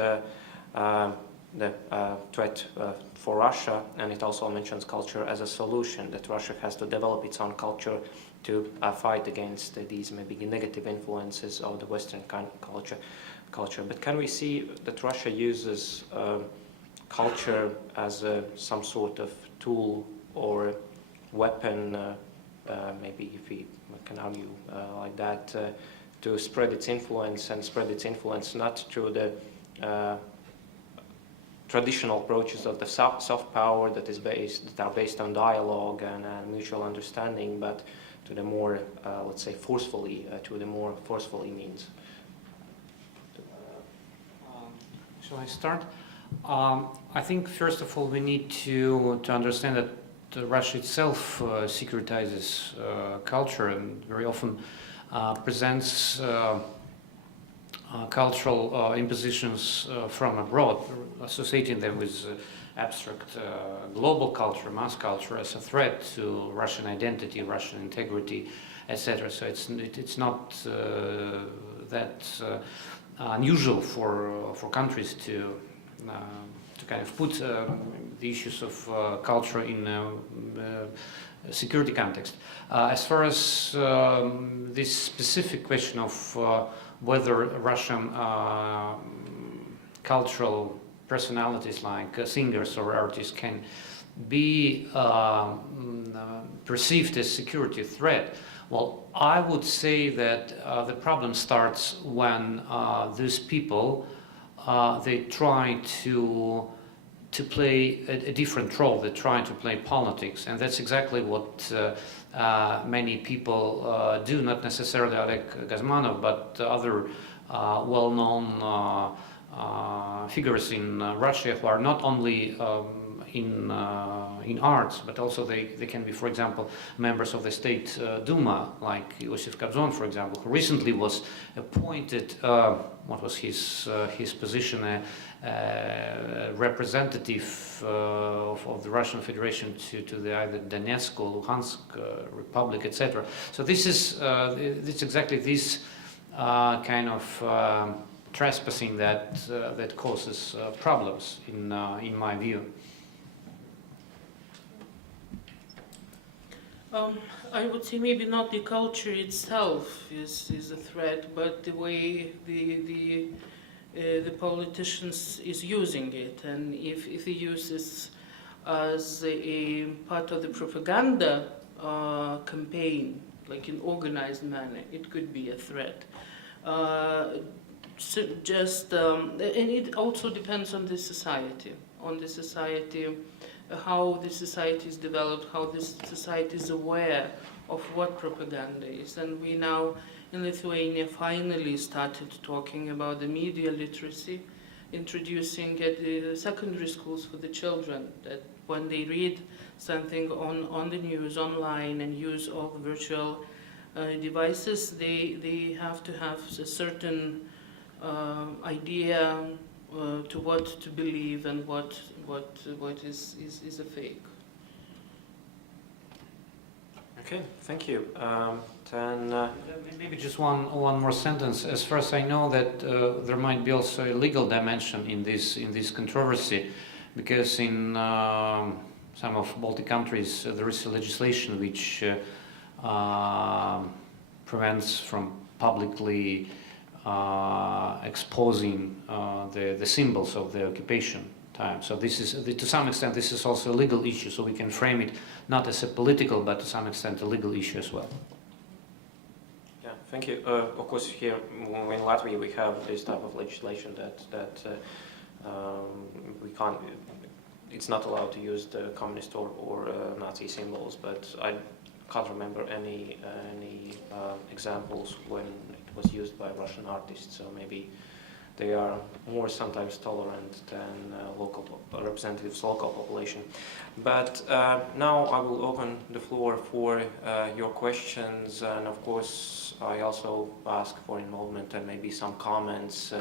the threat for Russia, and it also mentions culture as a solution, that Russia has to develop its own culture to fight against these maybe negative influences of the Western culture. But can we see that Russia uses culture as some sort of tool or weapon, maybe if we can argue like that, to spread its influence, and spread its influence not through the traditional approaches of the soft power that are based on dialogue and mutual understanding, but to the more, let's say, forcefully means. Shall I start? I think first of all we need to understand that Russia itself securitizes culture, and very often presents cultural impositions from abroad, associating them with abstract global culture, mass culture, as a threat to Russian identity, Russian integrity, etc. So it's not that unusual for countries to kind of put the issues of culture in security context. As far as this specific question of whether Russian cultural personalities like singers or artists can be perceived as security threat, well, I would say that the problem starts when these people they try to play a different role. They try to play politics, and that's exactly what many people do. Not necessarily Oleg Gazmanov, but other well-known figures in Russia who are not only in arts, but also they can be, for example, members of the State Duma, like Iosif Kobzon, for example, who recently was appointed. What was his position? Representative of the Russian Federation to the either Donetsk or Luhansk Republic, etc. So this is it's exactly this kind of trespassing that causes problems in my view. I would say maybe not the culture itself is a threat, but the way the politicians is using it, and if they use this as a part of the propaganda campaign, like in organized manner, it could be a threat. So and it also depends on the society, how the society is developed, how the society is aware of what propaganda is. And we now in Lithuania finally started talking about the media literacy, introducing at the secondary schools for the children, that when they read something on the news, online, and use all the virtual devices, they have to have a certain idea to what to believe and what is a fake. Okay, thank you. Then maybe just one more sentence. As far as I know, that there might be also a legal dimension in this controversy, because in some of Baltic countries there is a legislation which prevents from publicly exposing the symbols of the occupation time. So this is, to some extent, this is also a legal issue, so we can frame it not as a political, but to some extent a legal issue as well. yeah, thank you. Of course, here in Latvia we have this type of legislation that we can't. It's not allowed to use the communist or Nazi symbols, but I can't remember any examples when it was used by Russian artists. So maybe they are more sometimes tolerant than representatives local population. But now I will open the floor for your questions, and of course I also ask for involvement and maybe some comments,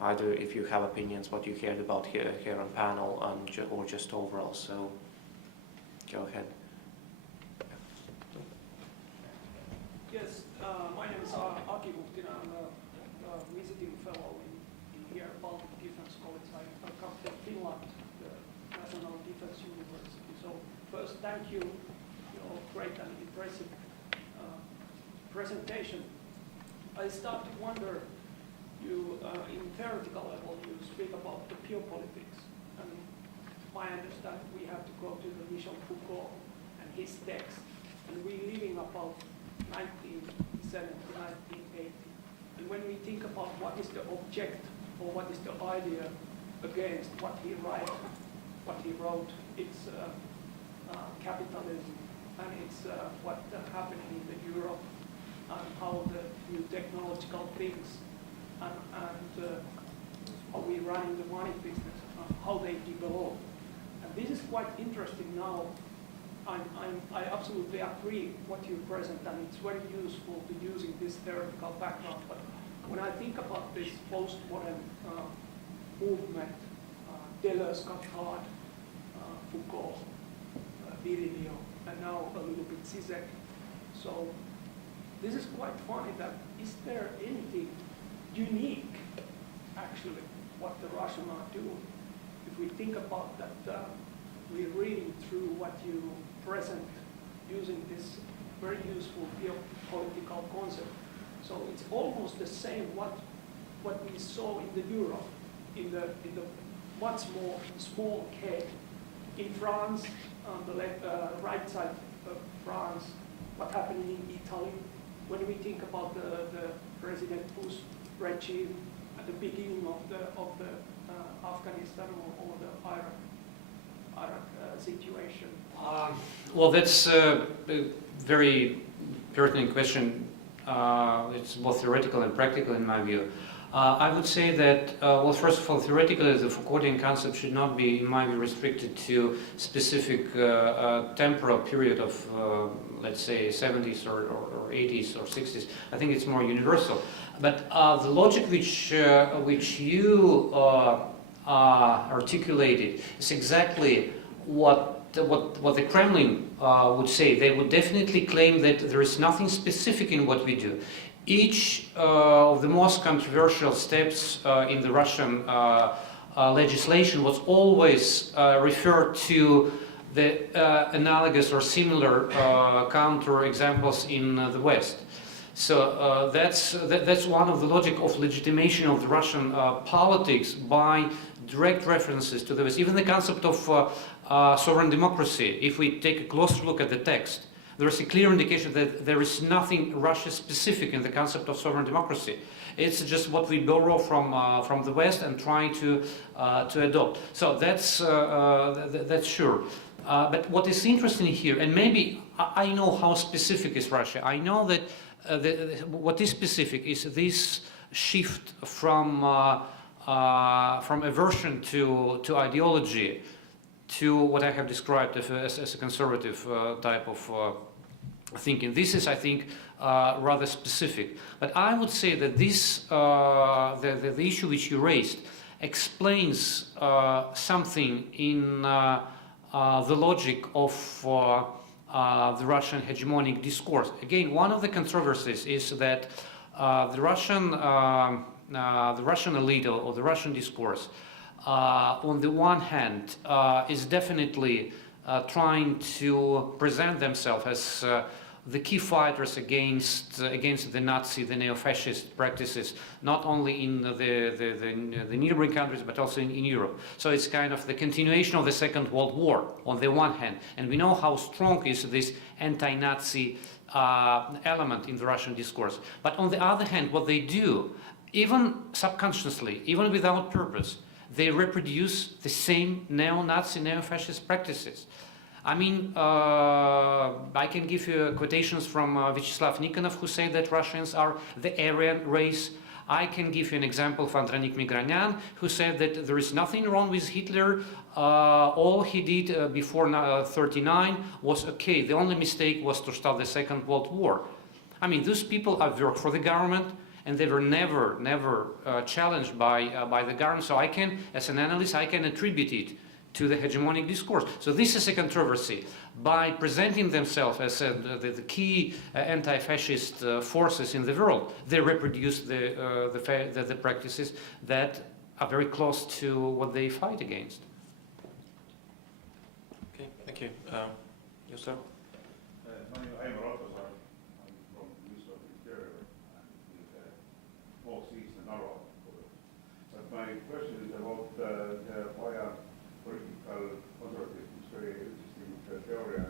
either if you have opinions what you heard about here on panel or just overall. So go ahead. Yes, my name is Aki Huhtina. I'm a visiting fellow in here, Baltic Defense College. I come from Finland, the National Defense University. So first, thank you, your great and impressive presentation. I start to wonder, you in theoretical level, you speak about the pure politics. And my understanding, we have to go to the Michel Foucault and his text. And we're living about 1970, 1980. And when we think about what is the object or what is the idea against what he wrote, it's capitalism, and it's what's happening in the Europe, and how the new technological things and how we run in the money business, how they develop. And this is quite interesting now. I absolutely agree what you present, and it's very useful to using this theoretical background. But when I think about this postmodern movement, Deleuze, Guattard, Foucault, Virilio, and now a little bit Zizek. So this is quite funny that is there anything unique, actually, what the Russians are doing? If we think about that, we're reading through what you present using this very useful geopolitical concept. So it's almost the same what we saw in the Europe, in the much more small scale. In France, on the right side of France, what happened in Italy, when we think about the President Bush regime at the beginning of the Afghanistan or the Iraq situation. Well, that's a very pertinent question. It's both theoretical and practical in my view. I would say that, well, first of all, theoretically, the Foucauldian concept should not be, in my view, restricted to specific temporal period of, let's say, 70s or 80s or 60s. I think it's more universal. But the logic which you articulated is exactly what the Kremlin would say. They would definitely claim that there is nothing specific in what we do. Each of the most controversial steps in the Russian legislation was always referred to the analogous or similar counter examples in the West. So that's one of the logic of legitimation of the Russian politics by direct references to the West. Even the concept of sovereign democracy, if we take a closer look at the text, there is a clear indication that there is nothing Russia-specific in the concept of sovereign democracy. It's just what we borrow from the West and try to adopt. So that's sure. But what is interesting here, and maybe I know how specific is Russia. I know that what is specific is this shift from aversion to ideology to what I have described as a conservative type of thinking. This is, I think, rather specific. But I would say that this, the issue which you raised, explains something in the logic of the Russian hegemonic discourse. Again, one of the controversies is that the Russian elite or the Russian discourse, on the one hand, is definitely trying to present themselves as the key fighters against the Nazi, the neo-fascist practices, not only in the neighboring countries but also in Europe. So it's kind of the continuation of the Second World War on the one hand, and we know how strong is this anti-Nazi element in the Russian discourse. But on the other hand, what they do, even subconsciously, even without purpose, they reproduce the same neo-Nazi, neo-fascist practices. I mean, I can give you quotations from Vyacheslav Nikonov, who said that Russians are the Aryan race. I can give you an example of Andronik Migranyan, who said that there is nothing wrong with Hitler. All he did before 1939 was okay. The only mistake was to start the Second World War. I mean, those people have worked for the government, and they were never challenged by the government. So I can, as an analyst, I can attribute it to the hegemonic discourse. So this is a controversy. By presenting themselves as the key anti-fascist forces in the world, they reproduce the practices that are very close to what they fight against. Okay, thank you. Yes, sir? My name is Aivar Altasar. I'm from the Ministry of Interior and with small seas and narrow. But my question is about the Baer political conservatism. It's very interesting theory.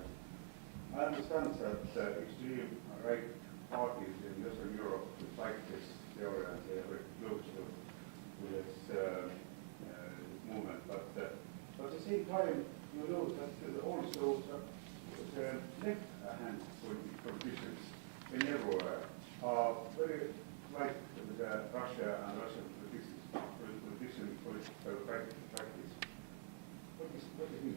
I understand that extreme right parties in Western Europe like this theory and they are very close to this movement. But at the same time, you know that also the left-hand politicians in everywhere are very like Russia and Russian political practice. What do you mean?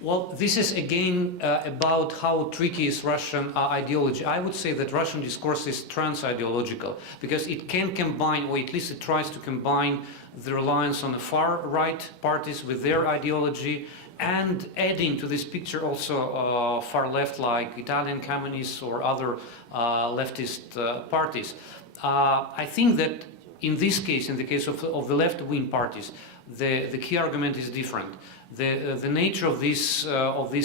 Well, this is again about how tricky is Russian ideology. I would say that Russian discourse is trans-ideological because it can combine, or at least it tries to combine, the reliance on the far-right parties with their ideology and adding to this picture also far-left like Italian communists or other leftist parties. I think that in this case, in the case of the left-wing parties, the key argument is different. The nature of this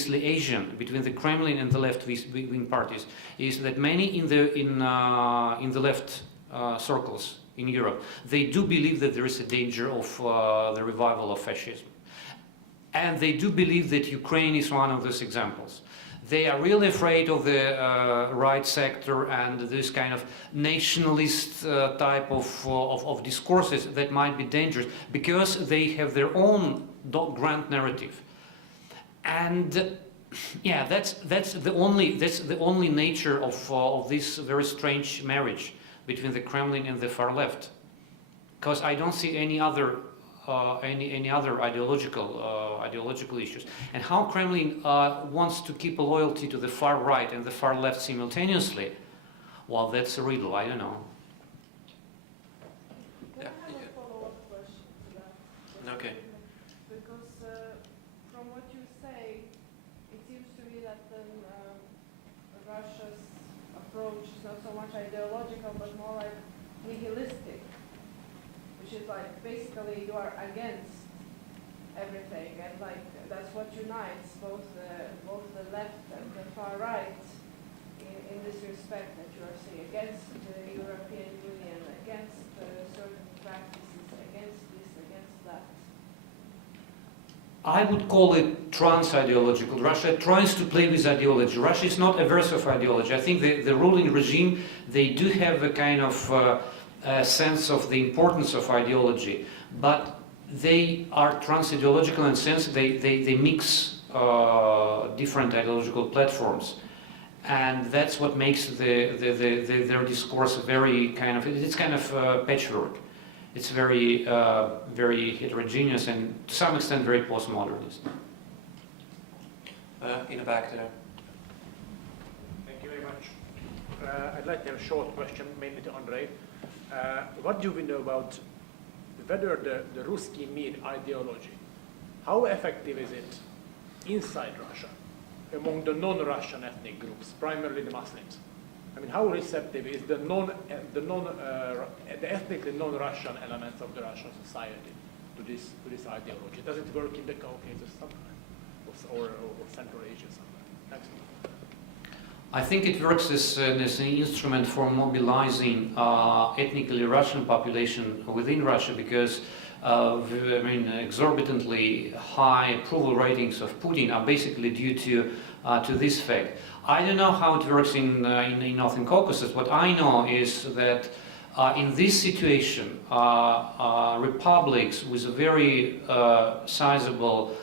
liaison between the Kremlin and the left-wing parties is that many in the left circles in Europe, they do believe that there is a danger of the revival of fascism, and they do believe that Ukraine is one of those examples. They are really afraid of the right sector and this kind of nationalist type of discourses that might be dangerous because they have their own grand narrative. And yeah, that's the only nature of this very strange marriage between the Kremlin and the far left. Because I don't see any other ideological issues. And how Kremlin wants to keep a loyalty to the far right and the far left simultaneously, well, that's a riddle, I don't know. Can I have a follow-up question to that? Okay. Because from what you say, it seems to me that Russia's approach is not so much ideological, but more like nihilistic, which is like basically you are against everything, and like that's what unites both the left and the far right in this respect, that you are saying against the European Union, against certain practices, against this, against that. I would call it trans-ideological. Russia tries to play with ideology. Russia is not averse of ideology. I think the ruling regime, they do have a kind of sense of the importance of ideology, but they are trans-ideological in the sense they mix different ideological platforms. And that's what makes their discourse very kind of, it's kind of patchwork. It's very, very heterogeneous and to some extent very postmodernist. In the back there. Thank you very much. I'd like to have a short question, mainly to Andrei. What do we know about whether the Ruski Mir ideology, how effective is it inside Russia, among the non-Russian ethnic groups, primarily the Muslims? I mean, how receptive is the ethnically non-Russian elements of the Russian society to this ideology? Does it work in the Caucasus somewhere, or Central Asia somewhere? Thanks. I think it works as an instrument for mobilizing ethnically Russian population within Russia, because I mean, exorbitantly high approval ratings of Putin are basically due to this fact. I don't know how it works in Northern Caucasus. What I know is that in this situation, republics with a very sizable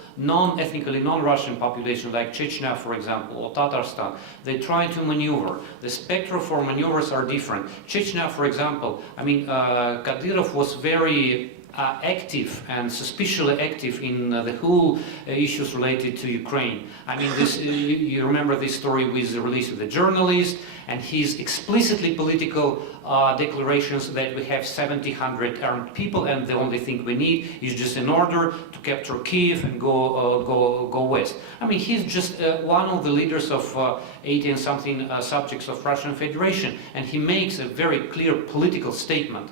ethnically non-Russian population, like Chechnya, for example, or Tatarstan, they try to maneuver. The spectra for maneuvers are different. Chechnya, for example, I mean, Kadyrov was very active and suspiciously active in the whole issues related to Ukraine. I mean, this, you remember this story with the release of the journalist and his explicitly political declarations that we have 1,700 armed people and the only thing we need is just an order to capture Kiev and go west. I mean, he's just one of the leaders of 80 and something subjects of Russian Federation, and he makes a very clear political statement.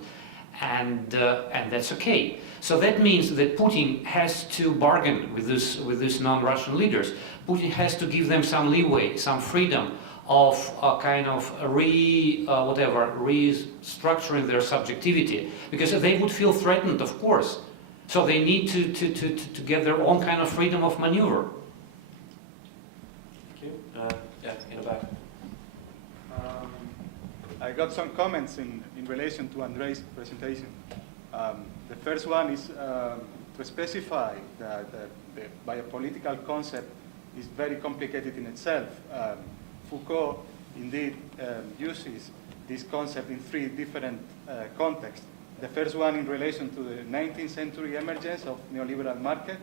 And that's okay. So that means that Putin has to bargain with these non-Russian leaders. Putin has to give them some leeway, some freedom of kind of restructuring their subjectivity, because they would feel threatened, of course. So they need to get their own kind of freedom of maneuver. Thank you. Yeah, in the back. I got some comments in relation to Andrei's presentation. The first one is to specify that the biopolitical concept is very complicated in itself. Foucault indeed uses this concept in three different contexts. The first one in relation to the 19th century emergence of neoliberal market,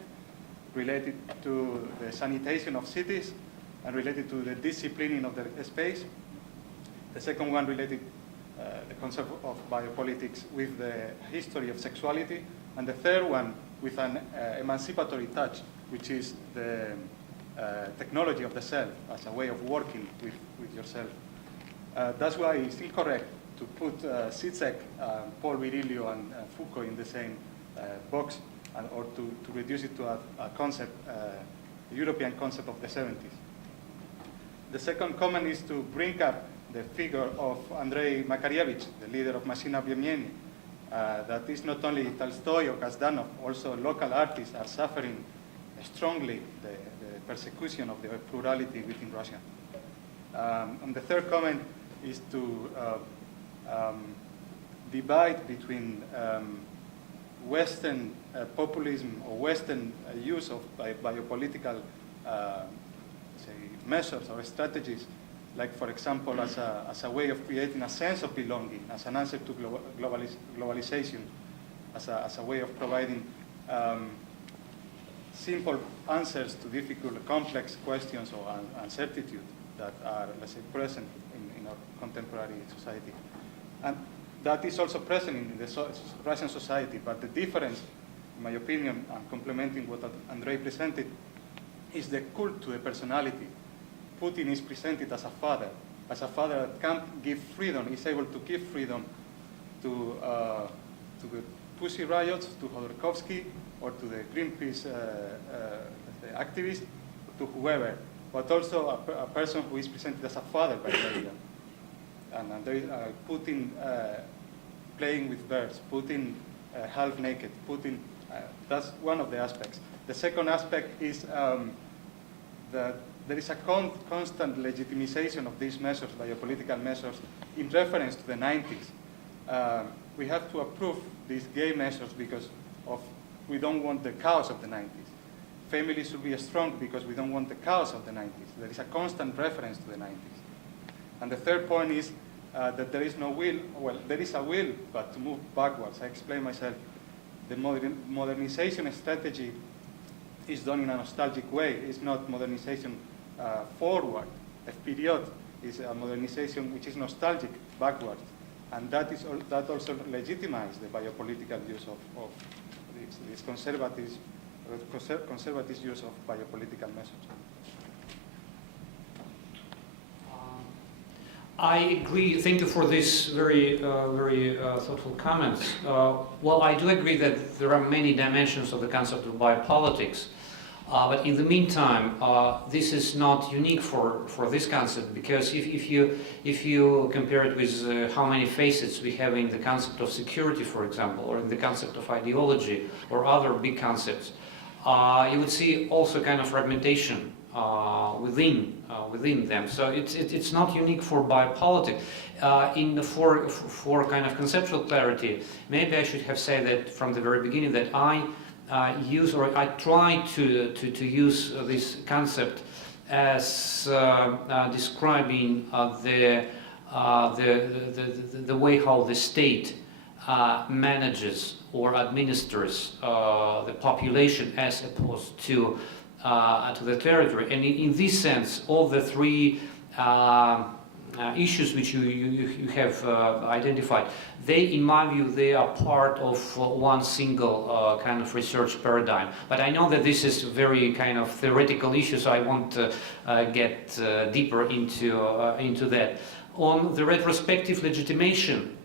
related to the sanitation of cities, and related to the disciplining of the space. The second one related the concept of biopolitics with the history of sexuality, and the third one with an emancipatory touch, which is the technology of the self as a way of working with yourself. That's why it's incorrect to put Zizek, Paul Virilio, and Foucault in the same box. or to reduce it to a concept, a European concept of the 70s. The second comment is to bring up the figure of Andrei Makarievich, the leader of Machina Vyemieni, that is not only Tolstoy or Kazdanov, also local artists are suffering strongly the persecution of the plurality within Russia. And the third comment is to divide between Western populism or Western use of biopolitical say, measures or strategies, like for example as a way of creating a sense of belonging, as an answer to globalization, as a way of providing simple answers to difficult, complex questions or uncertainty that are, let's say, present in our contemporary society. And that is also present in the Russian society, but the difference, in my opinion, and complementing what Andrei presented, is the cult to the personality. Putin is presented as a father that can give freedom, is able to give freedom to the Pussy Riots, to Khodorkovsky, or to the Greenpeace activist, to whoever, but also a person who is presented as a father by the media. And there is Putin playing with birds, Putin half naked, Putin, that's one of the aspects. The second aspect is that there is a constant legitimization of these measures, biopolitical measures, in reference to the 90s. We have to approve these gay measures because we don't want the chaos of the 90s. Families should be strong because we don't want the chaos of the 90s. There is a constant reference to the 90s. And the third point is that there is no will. Well, there is a will, but to move backwards. I explain myself. The modernization strategy is done in a nostalgic way. It's not modernization forward. Period is a modernization which is nostalgic backwards. And that also legitimizes the biopolitical use of this conservative use of biopolitical measures. I agree. Thank you for this very thoughtful comments. Well, I do agree that there are many dimensions of the concept of biopolitics. But in the meantime, this is not unique for this concept, because if you compare it with how many facets we have in the concept of security, for example, or in the concept of ideology or other big concepts, you would see also kind of fragmentation within them. So it's not unique for biopolitics. For kind of conceptual clarity, maybe I should have said that from the very beginning that I try to use this concept as describing the way how the state manages or administers the population as opposed to the territory. And in this sense, all the three issues which you have identified, in my view, they are part of one single kind of research paradigm. But I know that this is very kind of theoretical issue, so I won't get deeper into that. On the retrospective legitimation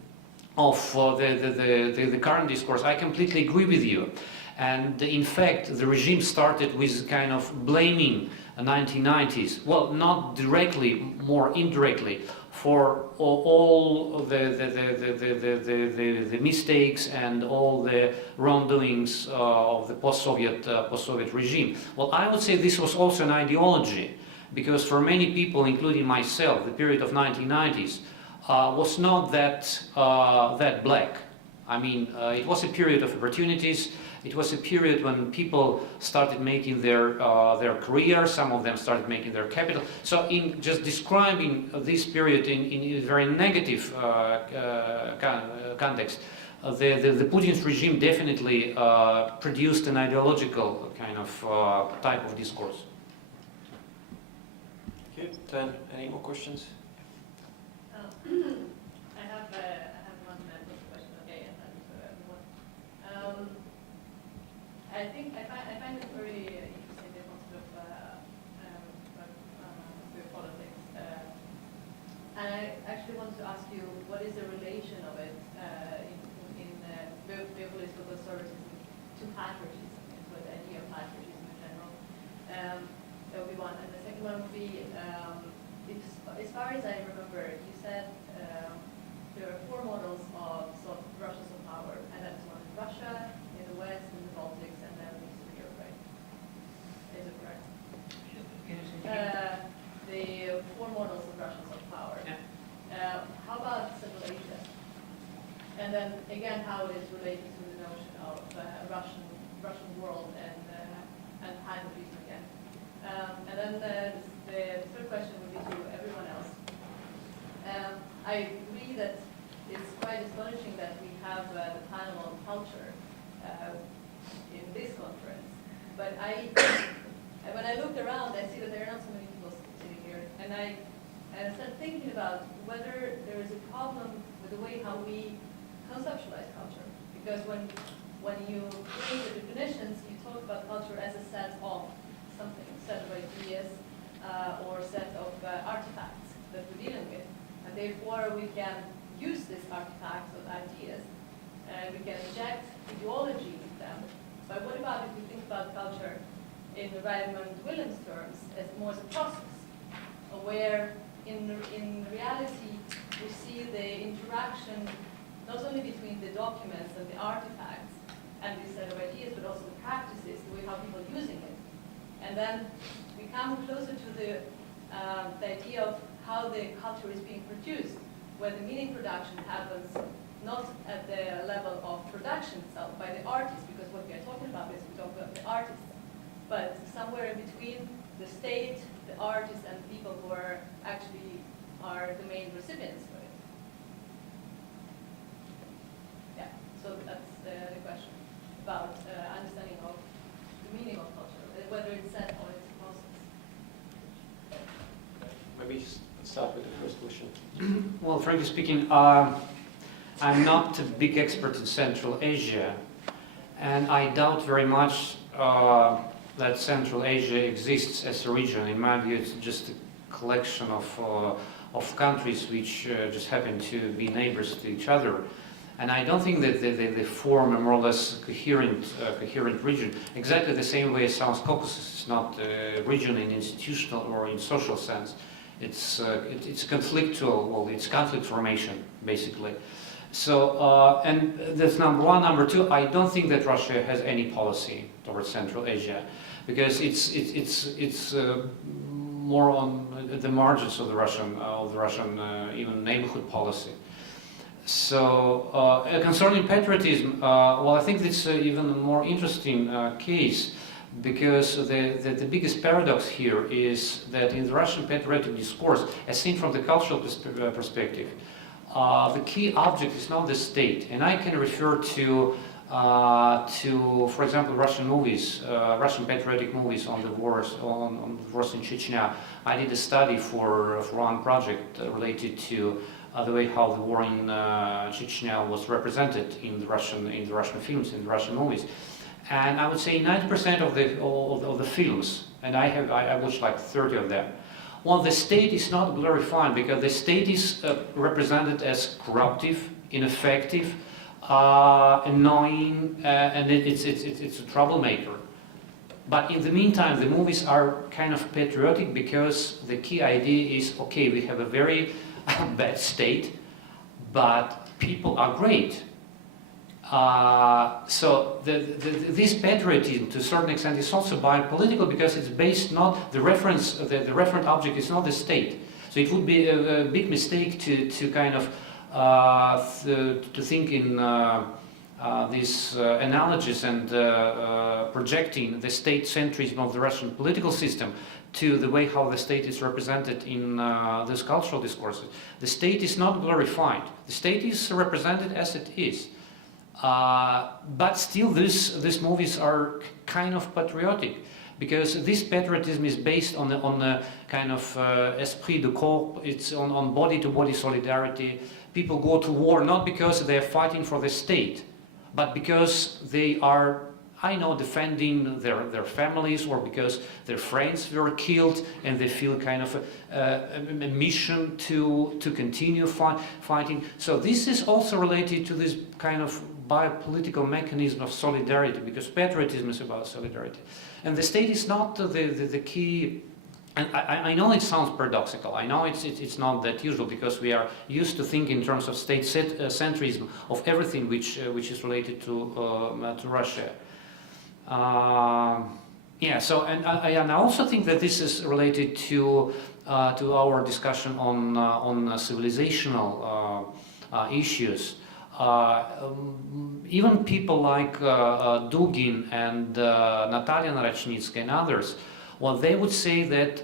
of the current discourse, I completely agree with you. And in fact, the regime started with kind of blaming the 1990s, well, not directly, more indirectly, for all the mistakes and all the wrongdoings of the post-Soviet regime. Well, I would say this was also an ideology, because for many people, including myself, the period of 1990s was not that black. I mean, it was a period of opportunities. It was a period when people started making their career. Some of them started making their capital. So, in just describing this period in a very negative context, the Putin's regime definitely produced an ideological kind of type of discourse. Okay, then any more questions? I have one question. Okay, I find it very interesting, the concept of geopolitics. And I actually want to ask you, what is the relation of it in biopolitical services patriotism, to the idea of patriotism in general. That would be one. And the second one would be, as far as I remember, you said there are 4 models of sort of Russians of power, and that's one in Russia, in the West, in the Baltics, and then Eastern Europe, right? Is it correct? The 4 models of Russians of power. Yeah. How about Central Asia? And then again, how it is related to the notion of Russian world and patriotism again. And then the third question would be to everyone else. I agree that it's quite astonishing that we have the panel on culture in this conference, but when I looked around, I see that there are not so many people sitting here, and I started thinking about whether there is a problem with the way how we conceptualize culture. Because when you create the definitions, you talk about culture as a set of something, a set of ideas, or a set of artifacts that we're dealing with. And therefore, we can use these artifacts or ideas, and we can inject ideology with them. But what about if we think about culture in Raymond Williams' terms as more as a process, where in reality we see the interaction not only between the documents and the artifacts and this set of ideas, but also the practices, the way how people are using it. And then we come closer to the idea of how the culture is being produced, where the meaning production happens not at the level of production itself by the artist, because what we are talking about is we talk about the artists, but somewhere in between the state, the artists, and the people who are actually the main recipients for it. Yeah, so that's the question about understanding of the meaning of culture, whether it's set or it's a process. Maybe start with the first question. Well, frankly speaking, I'm not a big expert in Central Asia, and I doubt very much that Central Asia exists as a region. In my view, it's just a collection of countries which just happen to be neighbors to each other. And I don't think that they form a more or less coherent region, exactly the same way as South Caucasus is not a region in institutional or in social sense. It's conflictual, well, it's conflict formation, basically. So, and that's number one. Number two, I don't think that Russia has any policy towards Central Asia, because it's more on the margins of the Russian even neighborhood policy. So, concerning patriotism, well, I think it's even a more interesting case, because the biggest paradox here is that in the Russian patriotic discourse, as seen from the cultural perspective, the key object is not the state, and I can refer to, for example, Russian movies, Russian patriotic movies on the wars in Chechnya. I did a study for one project related to the way how the war in Chechnya was represented in the Russian films, in the Russian movies, and I would say 90% of the films, and I watched like 30 of them. Well, the state is not glorified, because the state is represented as corruptive, ineffective, annoying, and it's a troublemaker. But in the meantime, the movies are kind of patriotic, because the key idea is, okay, we have a very bad state, but people are great. So this patriotism, to a certain extent, is also biopolitical, because it's based not the reference. The referent object is not the state. So it would be a big mistake to kind of to think in these analogies and projecting the state centrism of the Russian political system to the way how the state is represented in these cultural discourses. The state is not glorified. The state is represented as it is. But still, these movies are kind of patriotic, because this patriotism is based on the kind of esprit de corps. It's on body-to-body solidarity. People go to war not because they are fighting for the state, but because they are I know, defending their families, or because their friends were killed and they feel kind of a mission to continue fighting. So this is also related to this kind of biopolitical mechanism of solidarity, because patriotism is about solidarity. And the state is not the key. And I know it sounds paradoxical. I know it's not that usual, because we are used to think in terms of state centrism of everything which is related to Russia. Yeah. So and I also think that this is related to our discussion on civilizational issues. Even people like Dugin and Natalia Narachnytskaya and others, well, they would say that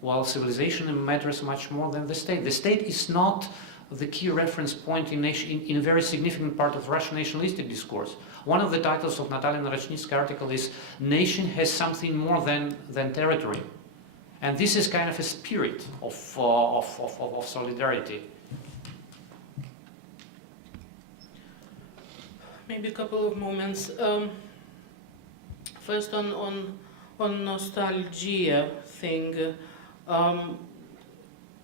while civilization matters much more than the state. The state is not the key reference point in a very significant part of Russian nationalistic discourse. One of the titles of Natalia Narachnytskaya article is "Nation has something more than territory," and this is kind of a spirit of solidarity. Maybe a couple of moments. First on nostalgia thing.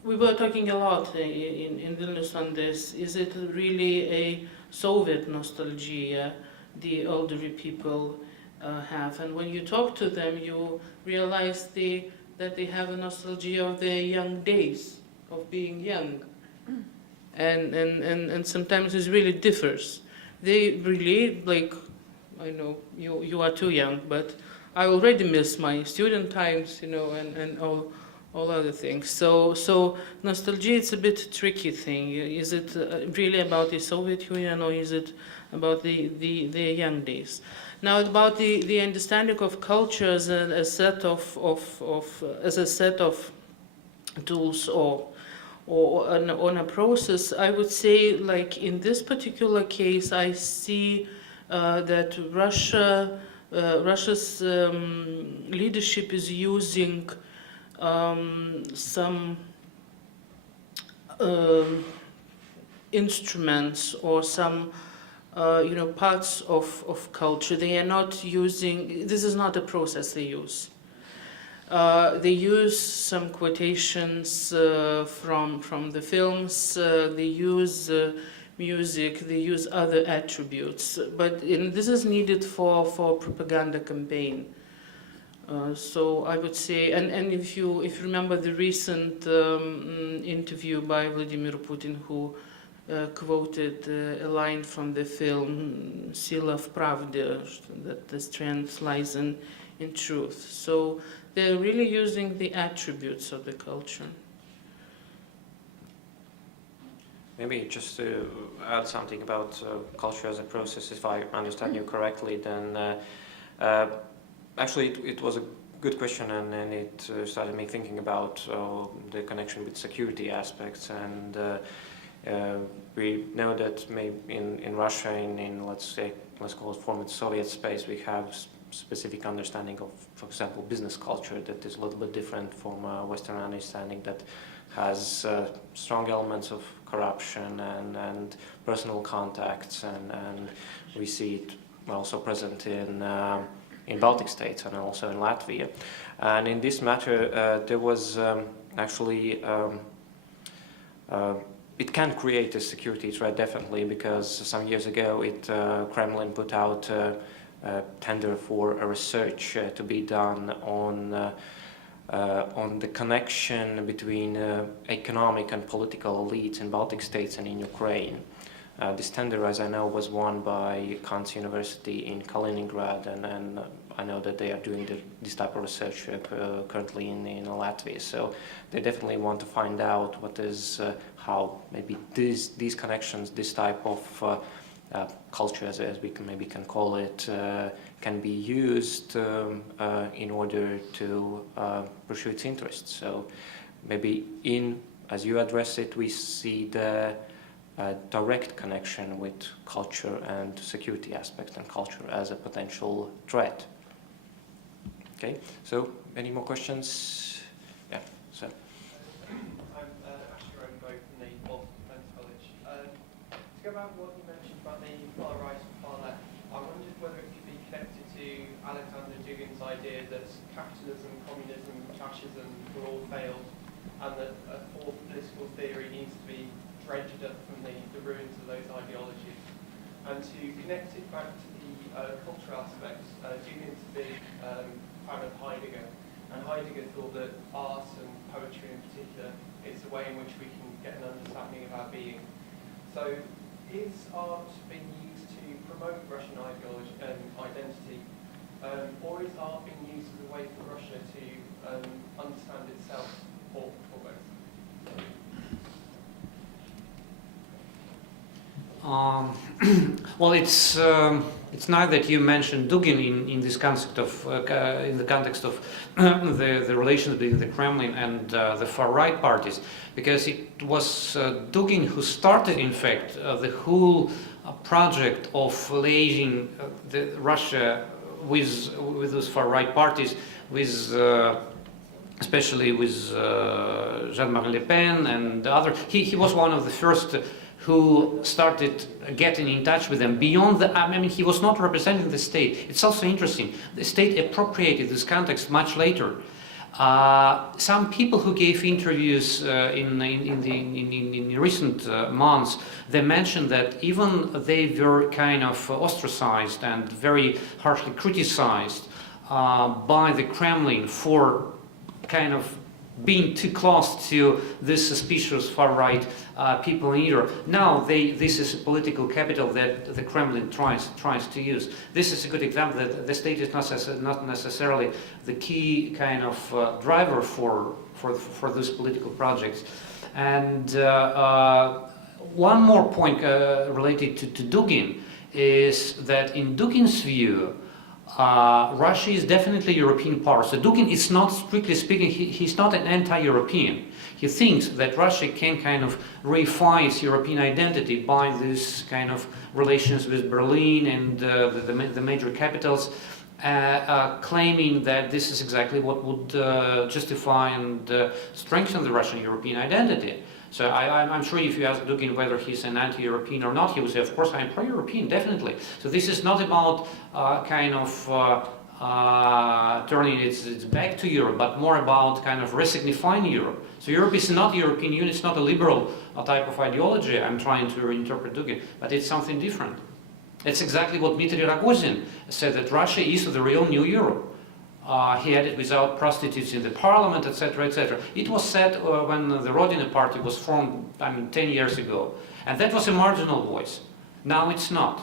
We were talking a lot in Vilnius on this. Is it really a Soviet nostalgia the elderly people have? And when you talk to them, you realize that they have a nostalgia of their young days, of being young. And sometimes it really differs. They really, like, I know you are too young, but I already miss my student times, and all other things. So nostalgia, it's a bit tricky thing. Is it really about the Soviet Union, or is it about the young days? Now, about the understanding of culture as a set of tools or on a process, I would say, like in this particular case, I see that Russia's leadership is using some instruments or some parts of culture. They are not using, this is not a process they use. They use some quotations from the films, they use music, they use other attributes, but this is needed for propaganda campaign. So I would say, and if you remember the recent interview by Vladimir Putin, who quoted a line from the film "Sila v pravde," that the strength lies in truth. So they're really using the attributes of the culture. Maybe just to add something about culture as a process, if I understand you correctly, then actually it was a good question, and it started me thinking about the connection with security aspects. And we know that maybe in Russia, in let's call it former Soviet space, we have specific understanding of, for example, business culture that is a little bit different from Western understanding that has strong elements of corruption and personal contacts, and we see it also present in Baltic states and also in Latvia. And in this matter, there was actually it can create a security threat, definitely, because some years ago Kremlin put out a tender for a research to be done on the connection between economic and political elites in Baltic states and in Ukraine. This tender, as I know, was won by Kant's University in Kaliningrad, and I know that they are doing this type of research currently in Latvia. So they definitely want to find out what is how maybe these connections, this type of culture, as we can call it, can be used in order to pursue its interests. So maybe as you address it, we see the direct connection with culture and security aspects, and culture as a potential threat. Okay, so any more questions? Yeah, so. I'm Asher Obo from the Bolton Defence College. To go back to what you mentioned about the far right and far left, I wondered whether it Alexander Dugin's idea that capitalism, communism, fascism were all failed, and that a fourth political theory needs to be dredged up from the ruins of those ideologies. And to connect it back to the cultural aspects, Dugin's a big fan of Heidegger, and Heidegger thought that art and poetry in particular is the way in which we can get an understanding of our being. So is art being used to promote Russian ideology and identity, or is art being used as a way for Russia to understand itself, or both? Well, it's nice that you mentioned Dugin in this concept of in the context of the relations between the Kremlin and the far right parties, because it was Dugin who started, in fact, the whole project of liaising Russia with those far right parties, with especially with Jean-Marie Le Pen and the other. He was one of the first who started getting in touch with them beyond the, I mean, he was not representing the state. It's also interesting, the state appropriated this context much later. Some people who gave interviews in recent months, they mentioned that even they were kind of ostracized and very harshly criticized by the Kremlin for kind of being too close to this suspicious far-right people in Europe. Now this is a political capital that the Kremlin tries to use. This is a good example that the state is not necessarily the key kind of driver for those political projects. And one more point related to Dugin is that in Dugin's view, Russia is definitely a European power. So Dugin is not, strictly speaking, he's not an anti-European. He thinks that Russia can kind of reify its European identity by this kind of relations with Berlin and the major capitals, claiming that this is exactly what would justify and strengthen the Russian European identity. So I'm sure if you ask Dugin whether he's an anti-European or not, he would say, of course, I'm pro-European, definitely. So this is not about kind of turning its back to Europe, but more about kind of resignifying Europe. So Europe is not the European Union, it's not a liberal type of ideology, I'm trying to reinterpret Dugin, but it's something different. It's exactly what Dmitry Rogozin said, that Russia is the real new Europe. He had it without prostitutes in the parliament, etc., etc. It was said when the Rodina party was formed, 10 years ago. And that was a marginal voice. Now it's not.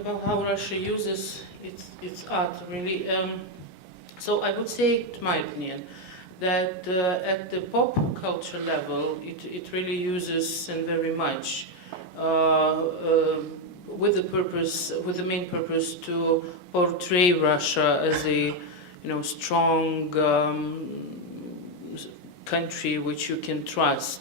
About how Russia uses its art, really. So I would say, to my opinion, that at the pop culture level, it really uses, and very much, with the main purpose to portray Russia as a, strong country which you can trust.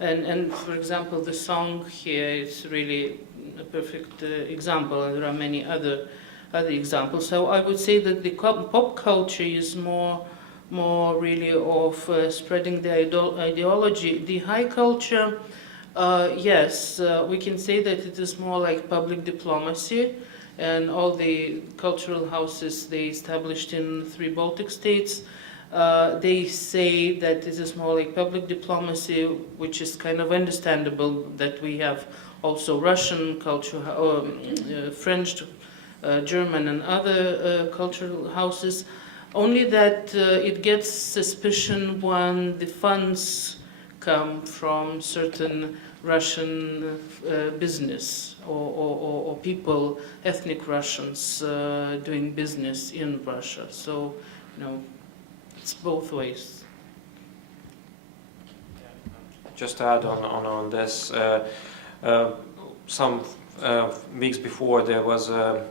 And for example, the song here is really a perfect example, and there are many other examples. So I would say that the pop culture is more really of spreading the ideology. The high culture, yes, we can say that it is more like public diplomacy, and all the cultural houses they established in 3 Baltic states, they say that this is more like public diplomacy, which is kind of understandable, that we have also Russian culture, French, German and other cultural houses, only that it gets suspicion when the funds come from certain Russian business or people, ethnic Russians doing business in Russia. So, it's both ways. Just to add on this, some weeks before there was a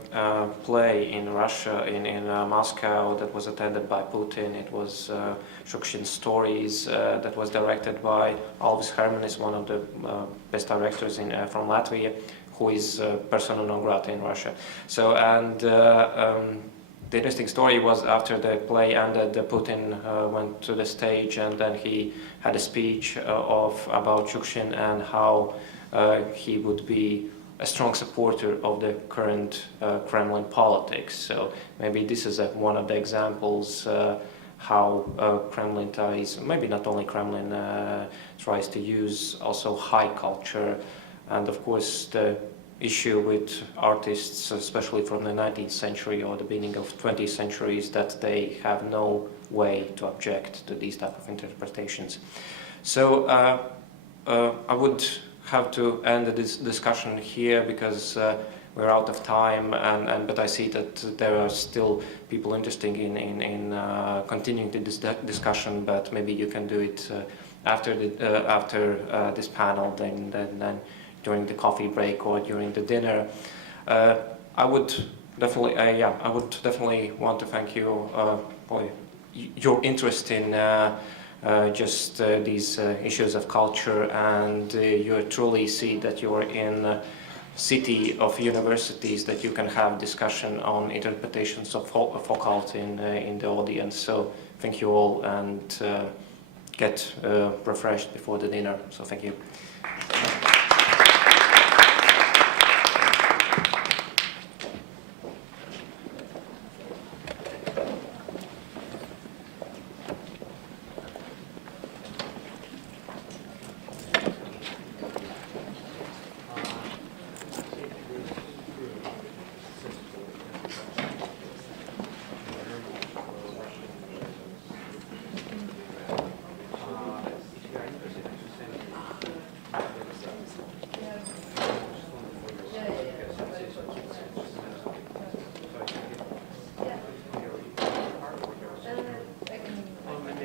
play in Russia, in Moscow, that was attended by Putin. It was Shukshin's Stories, that was directed by Alvis Hermanis, one of the best directors from Latvia, who is persona non grata in Russia. So, and the interesting story was, after the play ended, Putin went to the stage and then he had a speech about Shukshin and how he would be a strong supporter of the current Kremlin politics. So maybe this is one of the examples how Kremlin ties, maybe not only Kremlin, tries to use also high culture, and of course the issue with artists, especially from the 19th century or the beginning of 20th century, is that they have no way to object to these type of interpretations. So I would have to end this discussion here because we're out of time, but I see that there are still people interested in continuing this discussion, but maybe you can do it after this panel, then during the coffee break or during the dinner. I would definitely want to thank you for your interest in just these issues of culture, and you truly see that you are in a city of universities that you can have discussion on interpretations of occult in the audience. So thank you all, and get refreshed before the dinner. So thank you.